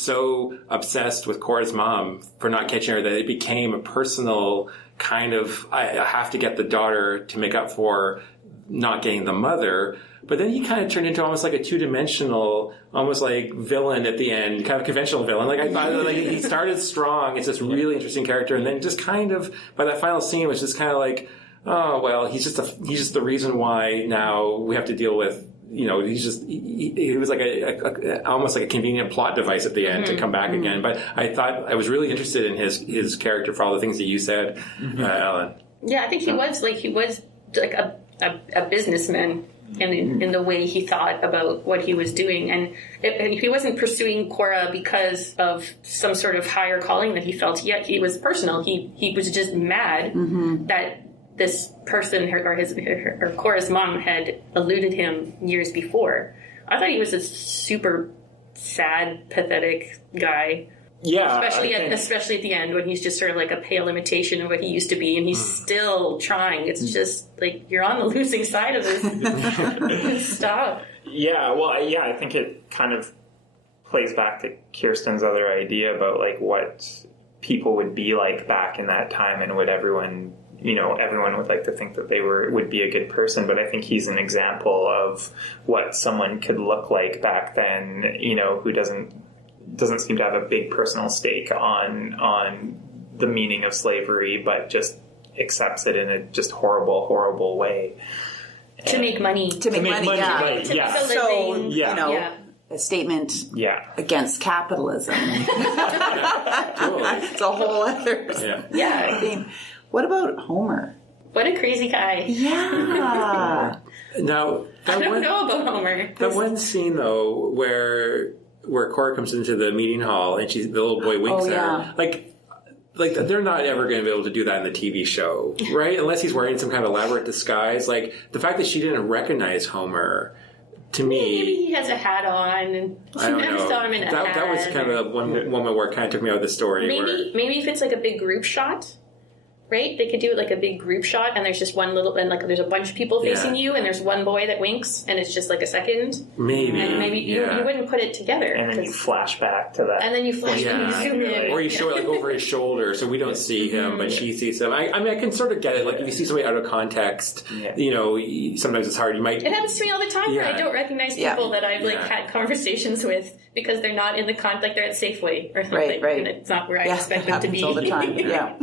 so obsessed with Cora's mom for not catching her that it became a personal kind of, I have to get the daughter to make up for not getting the mother. But then he kind of turned into almost like a two-dimensional, almost like villain at the end, kind of conventional villain. Like I thought, like he started strong. It's this really interesting character, and then just kind of by that final scene was just kind of like, oh well, he's just the reason why now we have to deal with. He was like almost like a convenient plot device at the end to come back again. But I thought I was really interested in his character for all the things that you said, Alan. Yeah, I think he was like a businessman in the way he thought about what he was doing, and he wasn't pursuing Cora because of some sort of higher calling that he felt. Yet he was personal. He was just mad that this person, or Cora's mom, had eluded him years before. I thought he was a super sad, pathetic guy. Yeah, especially at the end when he's just sort of like a pale imitation of what he used to be, and he's still trying. It's just like you're on the losing side of this. Stop. Yeah, well, I think it kind of plays back to Kirsten's other idea about like what people would be like back in that time, and would everyone would like to think that they would be a good person, but I think he's an example of what someone could look like back then, who doesn't seem to have a big personal stake on the meaning of slavery, but just accepts it in a just horrible way. To make money. To make money, yeah. Right, to yeah. make a living. So, a statement against capitalism. Totally. It's a whole other theme. What about Homer? What a crazy guy. Yeah. Now, I don't know about Homer. That one scene, though, where Cora comes into the meeting hall and the little boy winks at her. Like they're not ever going to be able to do that in the TV show, right? Unless he's wearing some kind of elaborate disguise. Like, the fact that she didn't recognize Homer, to me... Maybe he has a hat on, and she never saw him in a hat. That was kind of one moment where it kind of took me out of the story. Maybe if it's like a big group shot... Right? They could do it like a big group shot, and there's just one little, and like there's a bunch of people facing you, and there's one boy that winks, and it's just like a second. Maybe. And maybe you wouldn't put it together. And then you flash back to that. And then you flash and you zoom in. Or you show it like over his shoulder, so we don't see him, but she sees him. I mean, I can sort of get it. Like, if you see somebody out of context, sometimes it's hard. You might. It happens to me all the time where I don't recognize people that I've had conversations with because they're not in the like they're at Safeway or something. Right. And it's not where I expect them to be. All the time. Yeah.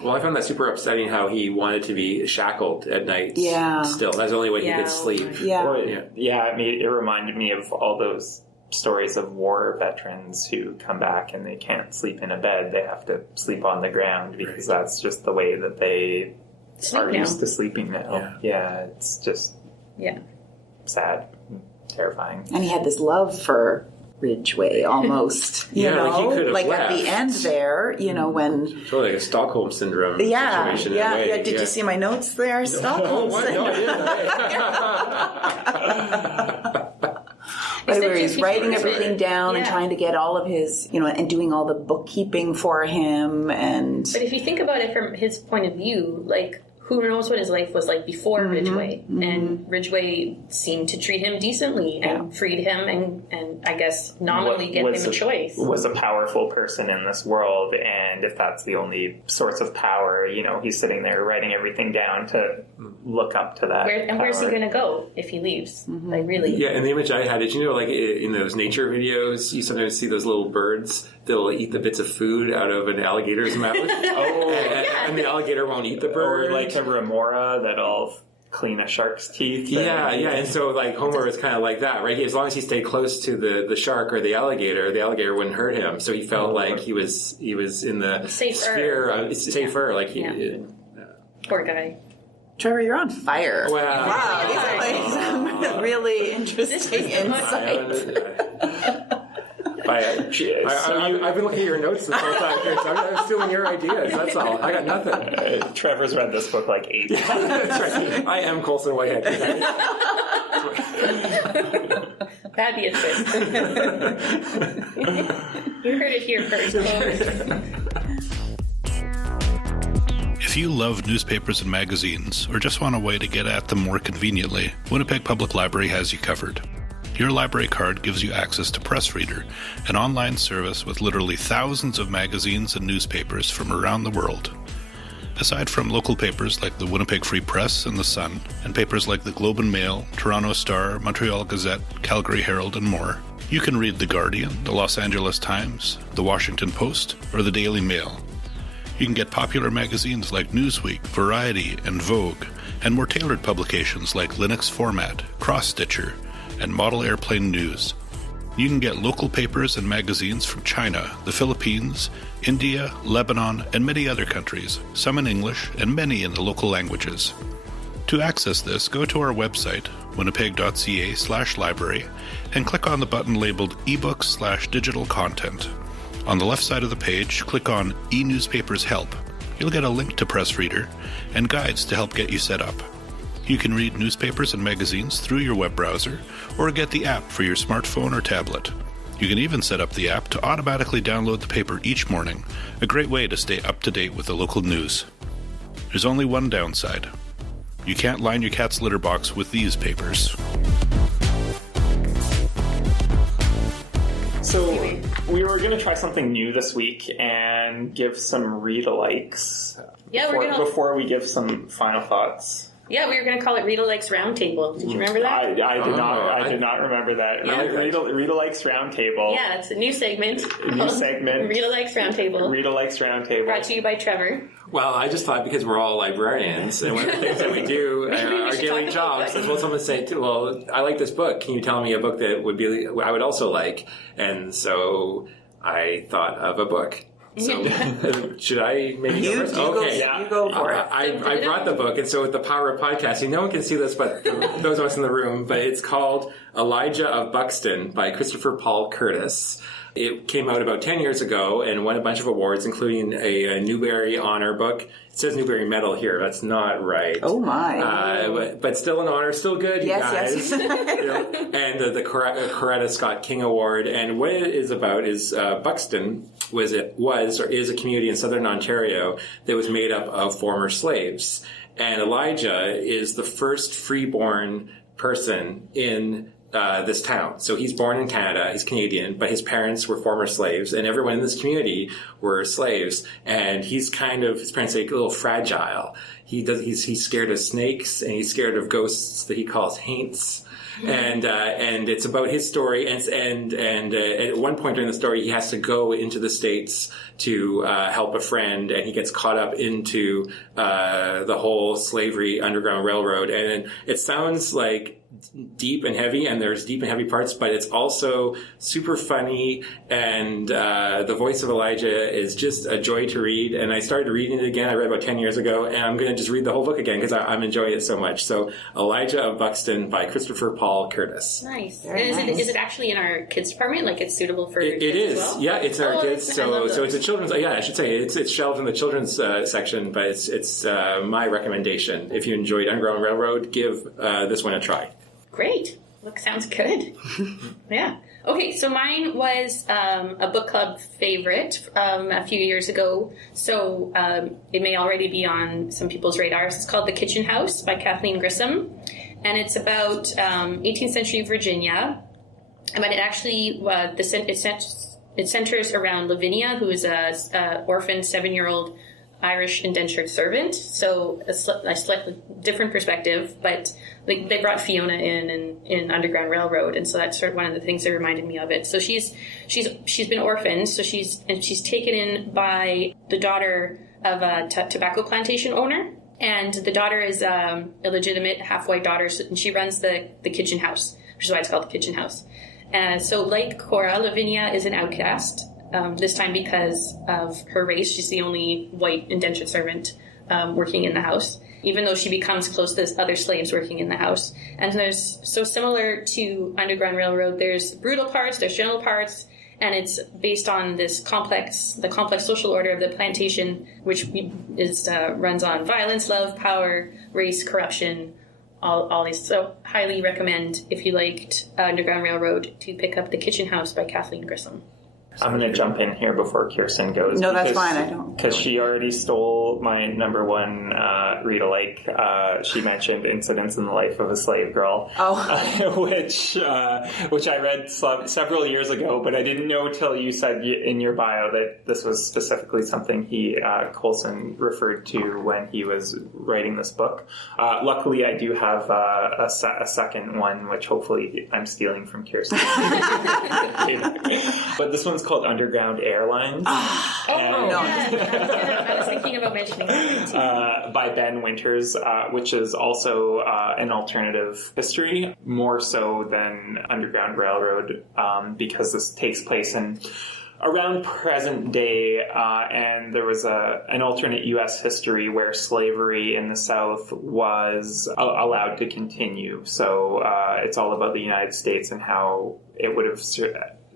Well, I found that super upsetting how he wanted to be shackled at night. Yeah. Still, that's the only way he could sleep. It reminded me of all those stories of war veterans who come back and they can't sleep in a bed. They have to sleep on the ground because that's just the way that they are used to sleeping now. Yeah, it's just sad, terrifying. And he had this love for Ridgway almost, you know, like at the end there, when... It's really like a Stockholm Syndrome situation. Yeah. Did you see my notes there? Stockholm Syndrome. No, I didn't. where he's writing people, everything down and trying to get all of his, and doing all the bookkeeping for him. But if you think about it from his point of view, like, who knows what his life was like before Ridgway. And Ridgway seemed to treat him decently and freed him and I guess nominally give him a choice. Was a powerful person in this world, and if that's the only source of power, he's sitting there writing everything down to look up to that. Where's he going to go if he leaves? Like, really? Yeah, and the image I had, did you know, like, in those nature videos, you sometimes see those little birds that'll eat the bits of food out of an alligator's mouth? And the alligator won't eat the bird. Or like a remora that'll clean a shark's teeth. And so, like, Homer is kind of like that, right? As long as he stayed close to the shark or the alligator wouldn't hurt him. So he felt like he was in the sphere, safer. Like Poor guy. Trevor, you're on fire. Wow. These are like some really interesting insights. I've been looking at your notes this whole time, so I'm stealing your ideas. That's all. I got nothing. Trevor's read this book like 8 times. That's right. I am Colson Whitehead. That'd be a twist. You heard it here first. If you love newspapers and magazines, or just want a way to get at them more conveniently, Winnipeg Public Library has you covered. Your library card gives you access to Press Reader, an online service with literally thousands of magazines and newspapers from around the world. Aside from local papers like the Winnipeg Free Press and The Sun, and papers like the Globe and Mail, Toronto Star, Montreal Gazette, Calgary Herald, and more, you can read The Guardian, The Los Angeles Times, The Washington Post, or The Daily Mail. You can get popular magazines like Newsweek, Variety, and Vogue, and more tailored publications like Linux Format, Cross Stitcher, and Model Airplane News. You can get local papers and magazines from China, the Philippines, India, Lebanon, and many other countries, some in English and many in the local languages. To access this, go to our website, winnipeg.ca/library, and click on the button labeled ebooks/digital content. On the left side of the page, click on e-newspapers help. You'll get a link to Press Reader and guides to help get you set up. You can read newspapers and magazines through your web browser or get the app for your smartphone or tablet. You can even set up the app to automatically download the paper each morning, a great way to stay up to date with the local news. There's only one downside. You can't line your cat's litter box with these papers. So we were going to try something new this week and give some read-alikes before we give some final thoughts. Yeah, we were going to call it Read-alikes Roundtable. Did you remember that? I did not remember that. Yeah. Read-alikes Roundtable. Yeah, it's a new segment. Read-alikes Roundtable. Read-alikes Roundtable. Brought to you by Trevor. Well, I just thought because we're all librarians, and one of the things that we do our daily jobs is, well, someone say, well, I like this book. Can you tell me a book that I would also like? And so I thought of a book. So, should I maybe go first? You go for it. I brought the book, and so with the power of podcasting, no one can see this but those of us in the room, but it's called Elijah of Buxton by Christopher Paul Curtis. It came out about 10 years ago and won a bunch of awards, including a Newbery Honor book. It says Newbery Medal here. That's not right. Oh, my. But still an honor. Still good, you guys. Yes. And the Coretta Scott King Award. And what it is about is Buxton is a community in southern Ontario that was made up of former slaves. And Elijah is the first freeborn person in this town. So he's born in Canada, he's Canadian, but his parents were former slaves, and everyone in this community were slaves, and his parents say a little fragile. He's scared of snakes, and he's scared of ghosts that he calls haints. And it's about his story, and at one point during the story, he has to go into the States to help a friend, and he gets caught up into the whole slavery Underground Railroad, and it sounds like deep and heavy, and there's deep and heavy parts, but it's also super funny, and the voice of Elijah is just a joy to read. And I started reading it again. I read about 10 years ago, and I'm going to just read the whole book again because I'm enjoying it so much. So Elijah of Buxton by Christopher Paul Curtis. Nice. Is it actually in our kids department? Like, it's suitable for kids it is. as well? Yeah, it's our kids. So it's a children's. Yeah, I should say it's shelved in the children's section, but it's my recommendation. If you enjoyed Underground Railroad, give this one a try. Great. Look, sounds good. Yeah. Okay, so mine was a book club favorite a few years ago. So it may already be on some people's radars. It's called The Kitchen House by Kathleen Grissom. And it's about 18th century Virginia. But it actually, it centers around Lavinia, who is a orphaned 7-year-old Irish indentured servant. So a slightly different perspective, but they brought Fiona in Underground Railroad, and so that's sort of one of the things that reminded me of it. So she's been orphaned, so she's taken in by the daughter of a tobacco plantation owner, and the daughter is a illegitimate half-white daughter, and she runs the kitchen house, which is why it's called the Kitchen House. So like Cora, Lavinia is an outcast. This time because of her race. She's the only white indentured servant working in the house, even though she becomes close to other slaves working in the house. And there's, so similar to Underground Railroad, there's brutal parts, there's gentle parts, and it's based on the complex social order of the plantation, which runs on violence, love, power, race, corruption, all these. So highly recommend, if you liked Underground Railroad, to pick up The Kitchen House by Kathleen Grissom. I'm going to jump in here before Kirsten goes. No, that's fine. I don't. Because she already stole my number one read-alike. She mentioned Incidents in the Life of a Slave Girl. Oh. Which I read several years ago, but I didn't know till you said in your bio that this was specifically something Colson referred to when he was writing this book. Luckily, I do have a second one, which hopefully I'm stealing from Kirsten. But this one's called Underground Airlines. No. I was thinking about mentioning that. By Ben Winters, which is also an alternative history, more so than Underground Railroad, because this takes place in around present day, and there was an alternate U.S. history where slavery in the South was allowed to continue. So it's all about the United States and how it would have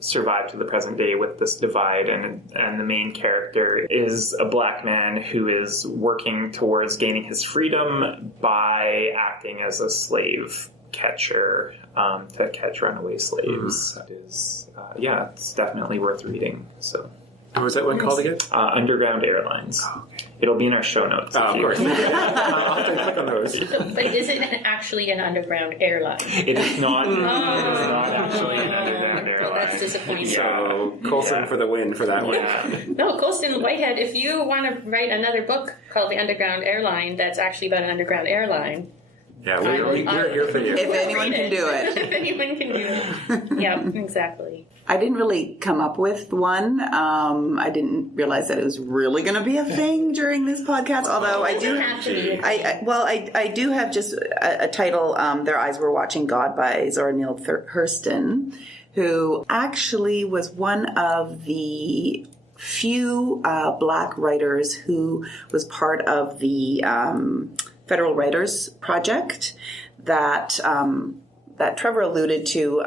survived to the present day with this divide, and the main character is a black man who is working towards gaining his freedom by acting as a slave catcher to catch runaway slaves. It is, it's definitely worth reading. So, what was that one called again? Underground Airlines. Oh, okay. It'll be in our show notes. Of course. I'll have to click on those. But is it actually an underground airline? It is not. It is not actually an underground airline. Well, that's disappointing. So, Colson for the win for that one. No, Colson Whitehead, if you want to write another book called The Underground Airline that's actually about an underground airline... Yeah, we're here for you. If anyone can do it. If anyone can do it. Yeah, exactly. I didn't really come up with one. I didn't realize that it was really going to be a thing during this podcast. Although I do have I do have just a title. Their Eyes Were Watching God by Zora Neale Hurston, who actually was one of the few black writers who was part of the Federal Writers Project that Trevor alluded to.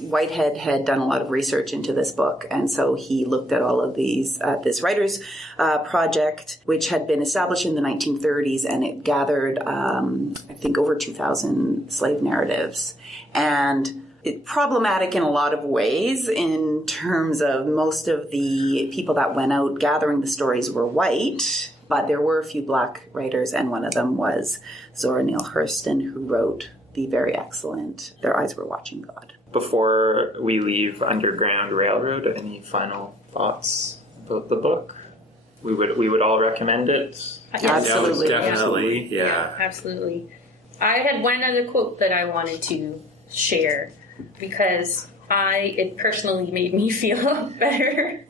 Whitehead had done a lot of research into this book, and so he looked at all of these, this Writers Project, which had been established in the 1930s, and it gathered, I think, over 2,000 slave narratives. And it's problematic in a lot of ways in terms of most of the people that went out gathering the stories were white, but there were a few black writers, and one of them was Zora Neale Hurston, who wrote the very excellent Their Eyes Were Watching God. Before we leave Underground Railroad, any final thoughts about the book? We would all recommend it. Absolutely. Definitely. Yeah. Absolutely. I had one other quote that I wanted to share because it personally made me feel better.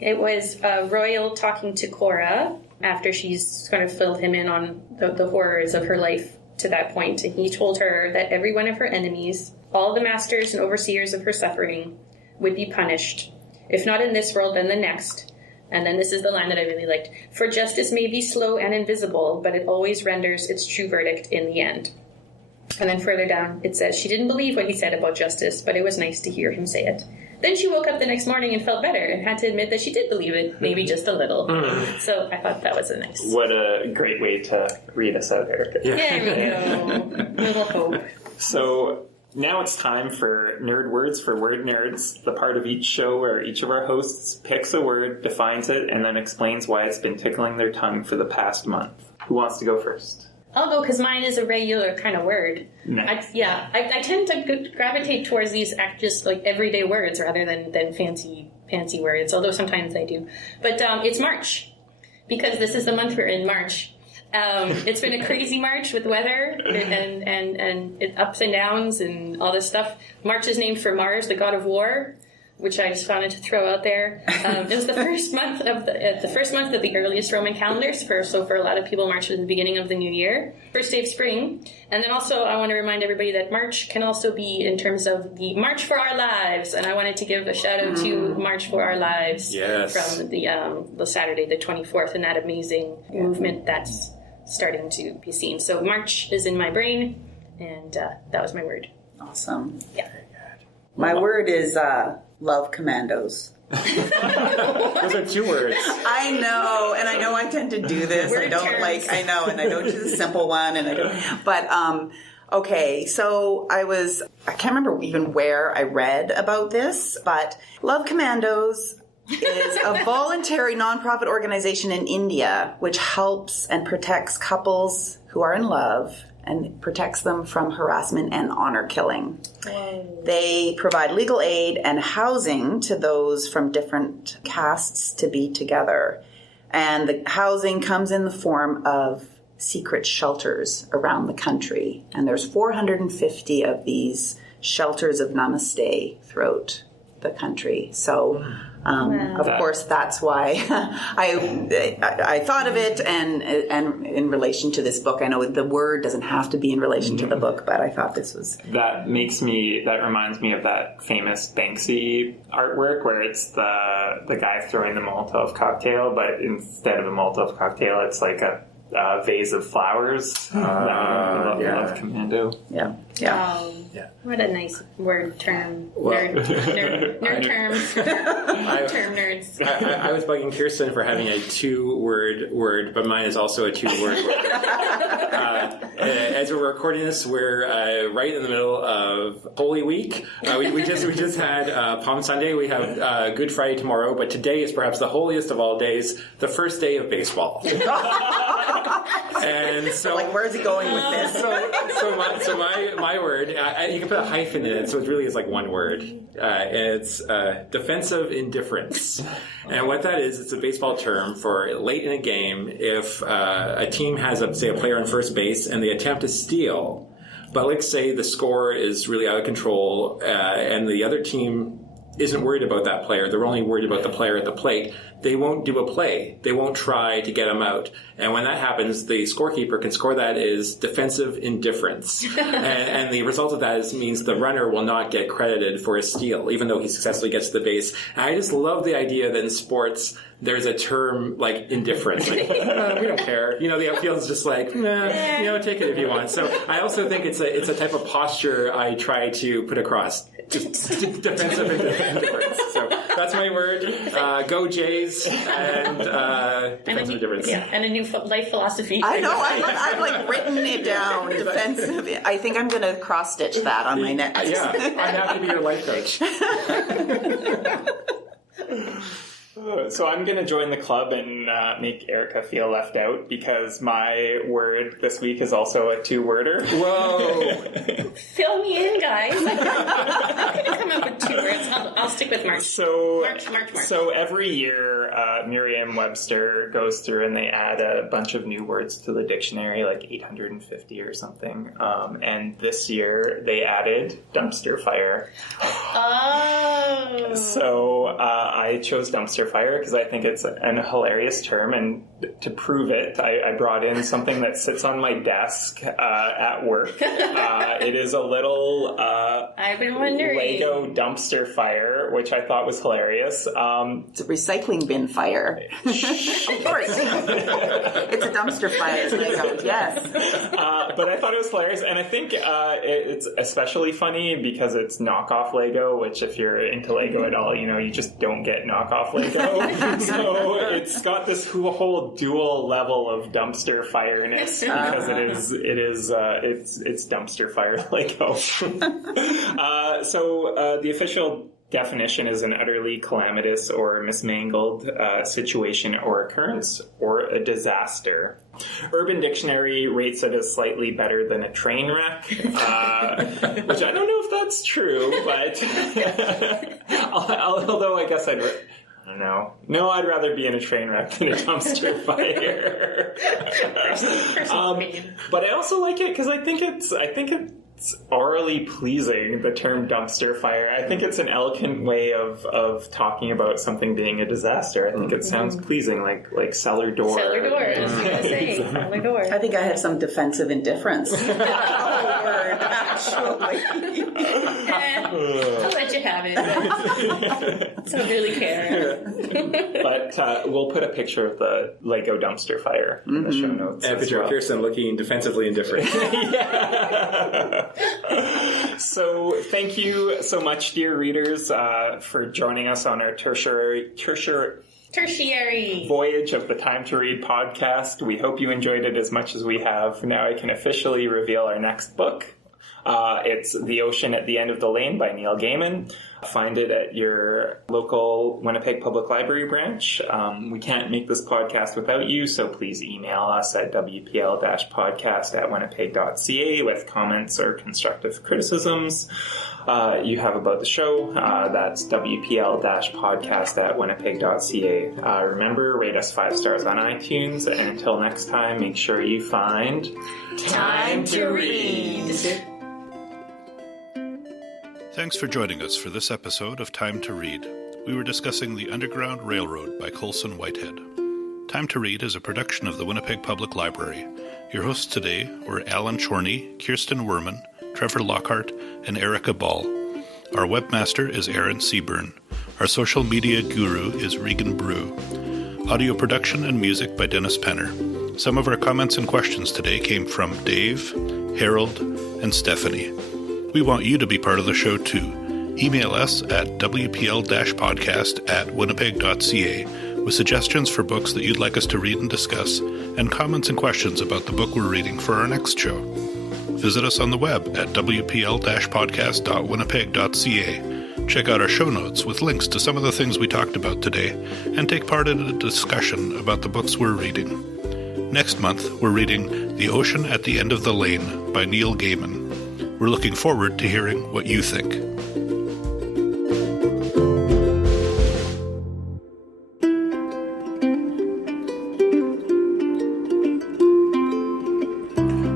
It was Royal talking to Cora after she's kind of filled him in on the horrors of her life to that point. And he told her that every one of her enemies, all the masters and overseers of her suffering, would be punished. If not in this world, then the next. And then this is the line that I really liked. For justice may be slow and invisible, but it always renders its true verdict in the end. And then further down, it says, she didn't believe what he said about justice, but it was nice to hear him say it. Then she woke up the next morning and felt better and had to admit that she did believe it, maybe just a little. So I thought that was a nice... What a great way to read us out, Erica. There we go. Little hope. So now it's time for Nerd Words for Word Nerds, the part of each show where each of our hosts picks a word, defines it, and then explains why it's been tickling their tongue for the past month. Who wants to go first? I'll go because mine is a regular kind of word. Nice. I tend to gravitate towards these just like everyday words rather than fancy words, although sometimes I do. But it's March, because this is the month we're in, March. It's been a crazy March with weather and ups and downs and all this stuff. March is named for Mars, the god of war, which I just wanted to throw out there. It was the first month of the earliest Roman calendar. So for a lot of people, March was the beginning of the new year, first day of spring. And then also, I want to remind everybody that March can also be in terms of the March for Our Lives. And I wanted to give a shout out to March for Our Lives from the Saturday, the 24th, and that amazing movement that's starting to be seen. So March is in my brain, and that was my word. Awesome. Yeah. My word is love commandos. Those are 2 words. I know, and I know I tend to do this. Word I don't terms. I know, and I don't do the simple one, and I don't. But okay, so I can't remember even where I read about this, but Love Commandos is a voluntary nonprofit organization in India which helps and protects couples who are in love and protects them from harassment and honor killing. Whoa. They provide legal aid and housing to those from different castes to be together. And the housing comes in the form of secret shelters around the country. And there's 450 of these shelters of namaste throughout the country. So, of course, that's why I thought of it, and in relation to this book. I know the word doesn't have to be in relation to the book, but I thought this was... That reminds me of that famous Banksy artwork where it's the guy throwing the Molotov cocktail, but instead of a Molotov cocktail, it's like a vase of flowers. Love Commando. Yeah. What a nice word term. Nerd terms. Term nerds. I was bugging Kirsten for having a 2-word word, but mine is also a 2-word word. As we're recording this, we're right in the middle of Holy Week. We just had Palm Sunday. We have Good Friday tomorrow, but today is perhaps the holiest of all days, the first day of baseball. And so, like, where's he going with this? So my word, you can put a hyphen in it, so it really is like one word. It's defensive indifference. And what that is, it's a baseball term for late in a game, if a team has, say, a player on first base and they attempt to steal, but let's say the score is really out of control and the other team isn't worried about that player. They're only worried about the player at the plate. They won't do a play. They won't try to get him out. And when that happens, the scorekeeper can score that as defensive indifference. and the result of that means the runner will not get credited for a steal, even though he successfully gets to the base. And I just love the idea that in sports, there's a term like indifference. Like, we don't care. The outfield is just like, take it if you want. So I also think it's a type of posture I try to put across. Just defensive indifference. So that's my word. Go Jays and defensive indifference. Yeah, and a new life philosophy. I know. I've like written it down. Defensive. I think I'm going to cross stitch that on my next. Yeah, I'm happy to be your life coach. So I'm going to join the club and make Erica feel left out because my word this week is also a 2-worder. Whoa! Fill me in, guys. I'm going to come up with 2 words. I'll stick with March. March. So every year, Merriam-Webster goes through and they add a bunch of new words to the dictionary, like 850 or something. And this year they added dumpster fire. Oh. So I chose dumpster fire because I think it's an hilarious term, and to prove it, I brought in something that sits on my desk at work. It is a little I've been wondering. Lego dumpster fire which I thought was hilarious. It's a recycling bin fire. Of course. It's a dumpster fire, Lego, yes. But I thought it was hilarious, and I think it's especially funny because it's knockoff Lego, which if you're into Lego at all, you just don't get knockoff Lego. So it's got this whole dual level of dumpster fireness because it's dumpster fire Lego. So the official definition is an utterly calamitous or mismangled situation or occurrence or a disaster. Urban Dictionary rates it as slightly better than a train wreck, which I don't know if that's true, but although I guess I don't know. No, I'd rather be in a train wreck than a dumpster fire. But I also like it because I think it's orally pleasing, the term dumpster fire. I think it's an elegant way of talking about something being a disaster. I think it sounds pleasing, like cellar door. Cellar door, I was going to say. Cellar door. I think I had some defensive indifference. Word, actually. I'll let you have it. I don't really care. But we'll put a picture of the Lego dumpster fire in the show notes. And a picture of Kirsten looking defensively indifferent. Yeah. So thank you so much, dear readers, for joining us on our tertiary voyage of the Time to Read podcast. We hope you enjoyed it as much as we have. Now I can officially reveal our next book. It's The Ocean at the End of the Lane by Neil Gaiman. Find it at your local Winnipeg Public Library branch. We can't make this podcast without you, so please email us at wpl-podcast.winnipeg.ca with comments or constructive criticisms you have about the show. That's wpl-podcast.winnipeg.ca. Remember, rate us 5 stars on iTunes, and until next time, make sure you find Time to Read. Thanks for joining us for this episode of Time to Read. We were discussing The Underground Railroad by Colson Whitehead. Time to Read is a production of the Winnipeg Public Library. Your hosts today were Alan Chorney, Kirsten Werman, Trevor Lockhart, and Erica Ball. Our webmaster is Aaron Seaburn. Our social media guru is Regan Brew. Audio production and music by Dennis Penner. Some of our comments and questions today came from Dave, Harold, and Stephanie. We want you to be part of the show too. Email us at wpl-podcast@winnipeg.ca with suggestions for books that you'd like us to read and discuss, and comments and questions about the book we're reading for our next show. Visit us on the web at wpl-podcast.winnipeg.ca. Check out our show notes with links to some of the things we talked about today, and take part in a discussion about the books we're reading. Next month, we're reading The Ocean at the End of the Lane by Neil Gaiman. We're looking forward to hearing what you think.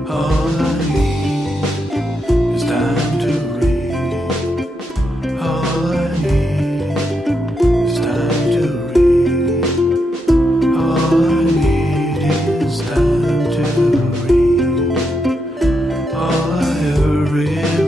All I need is time to read. All I need is time to read. All I need is time to read. All I ever really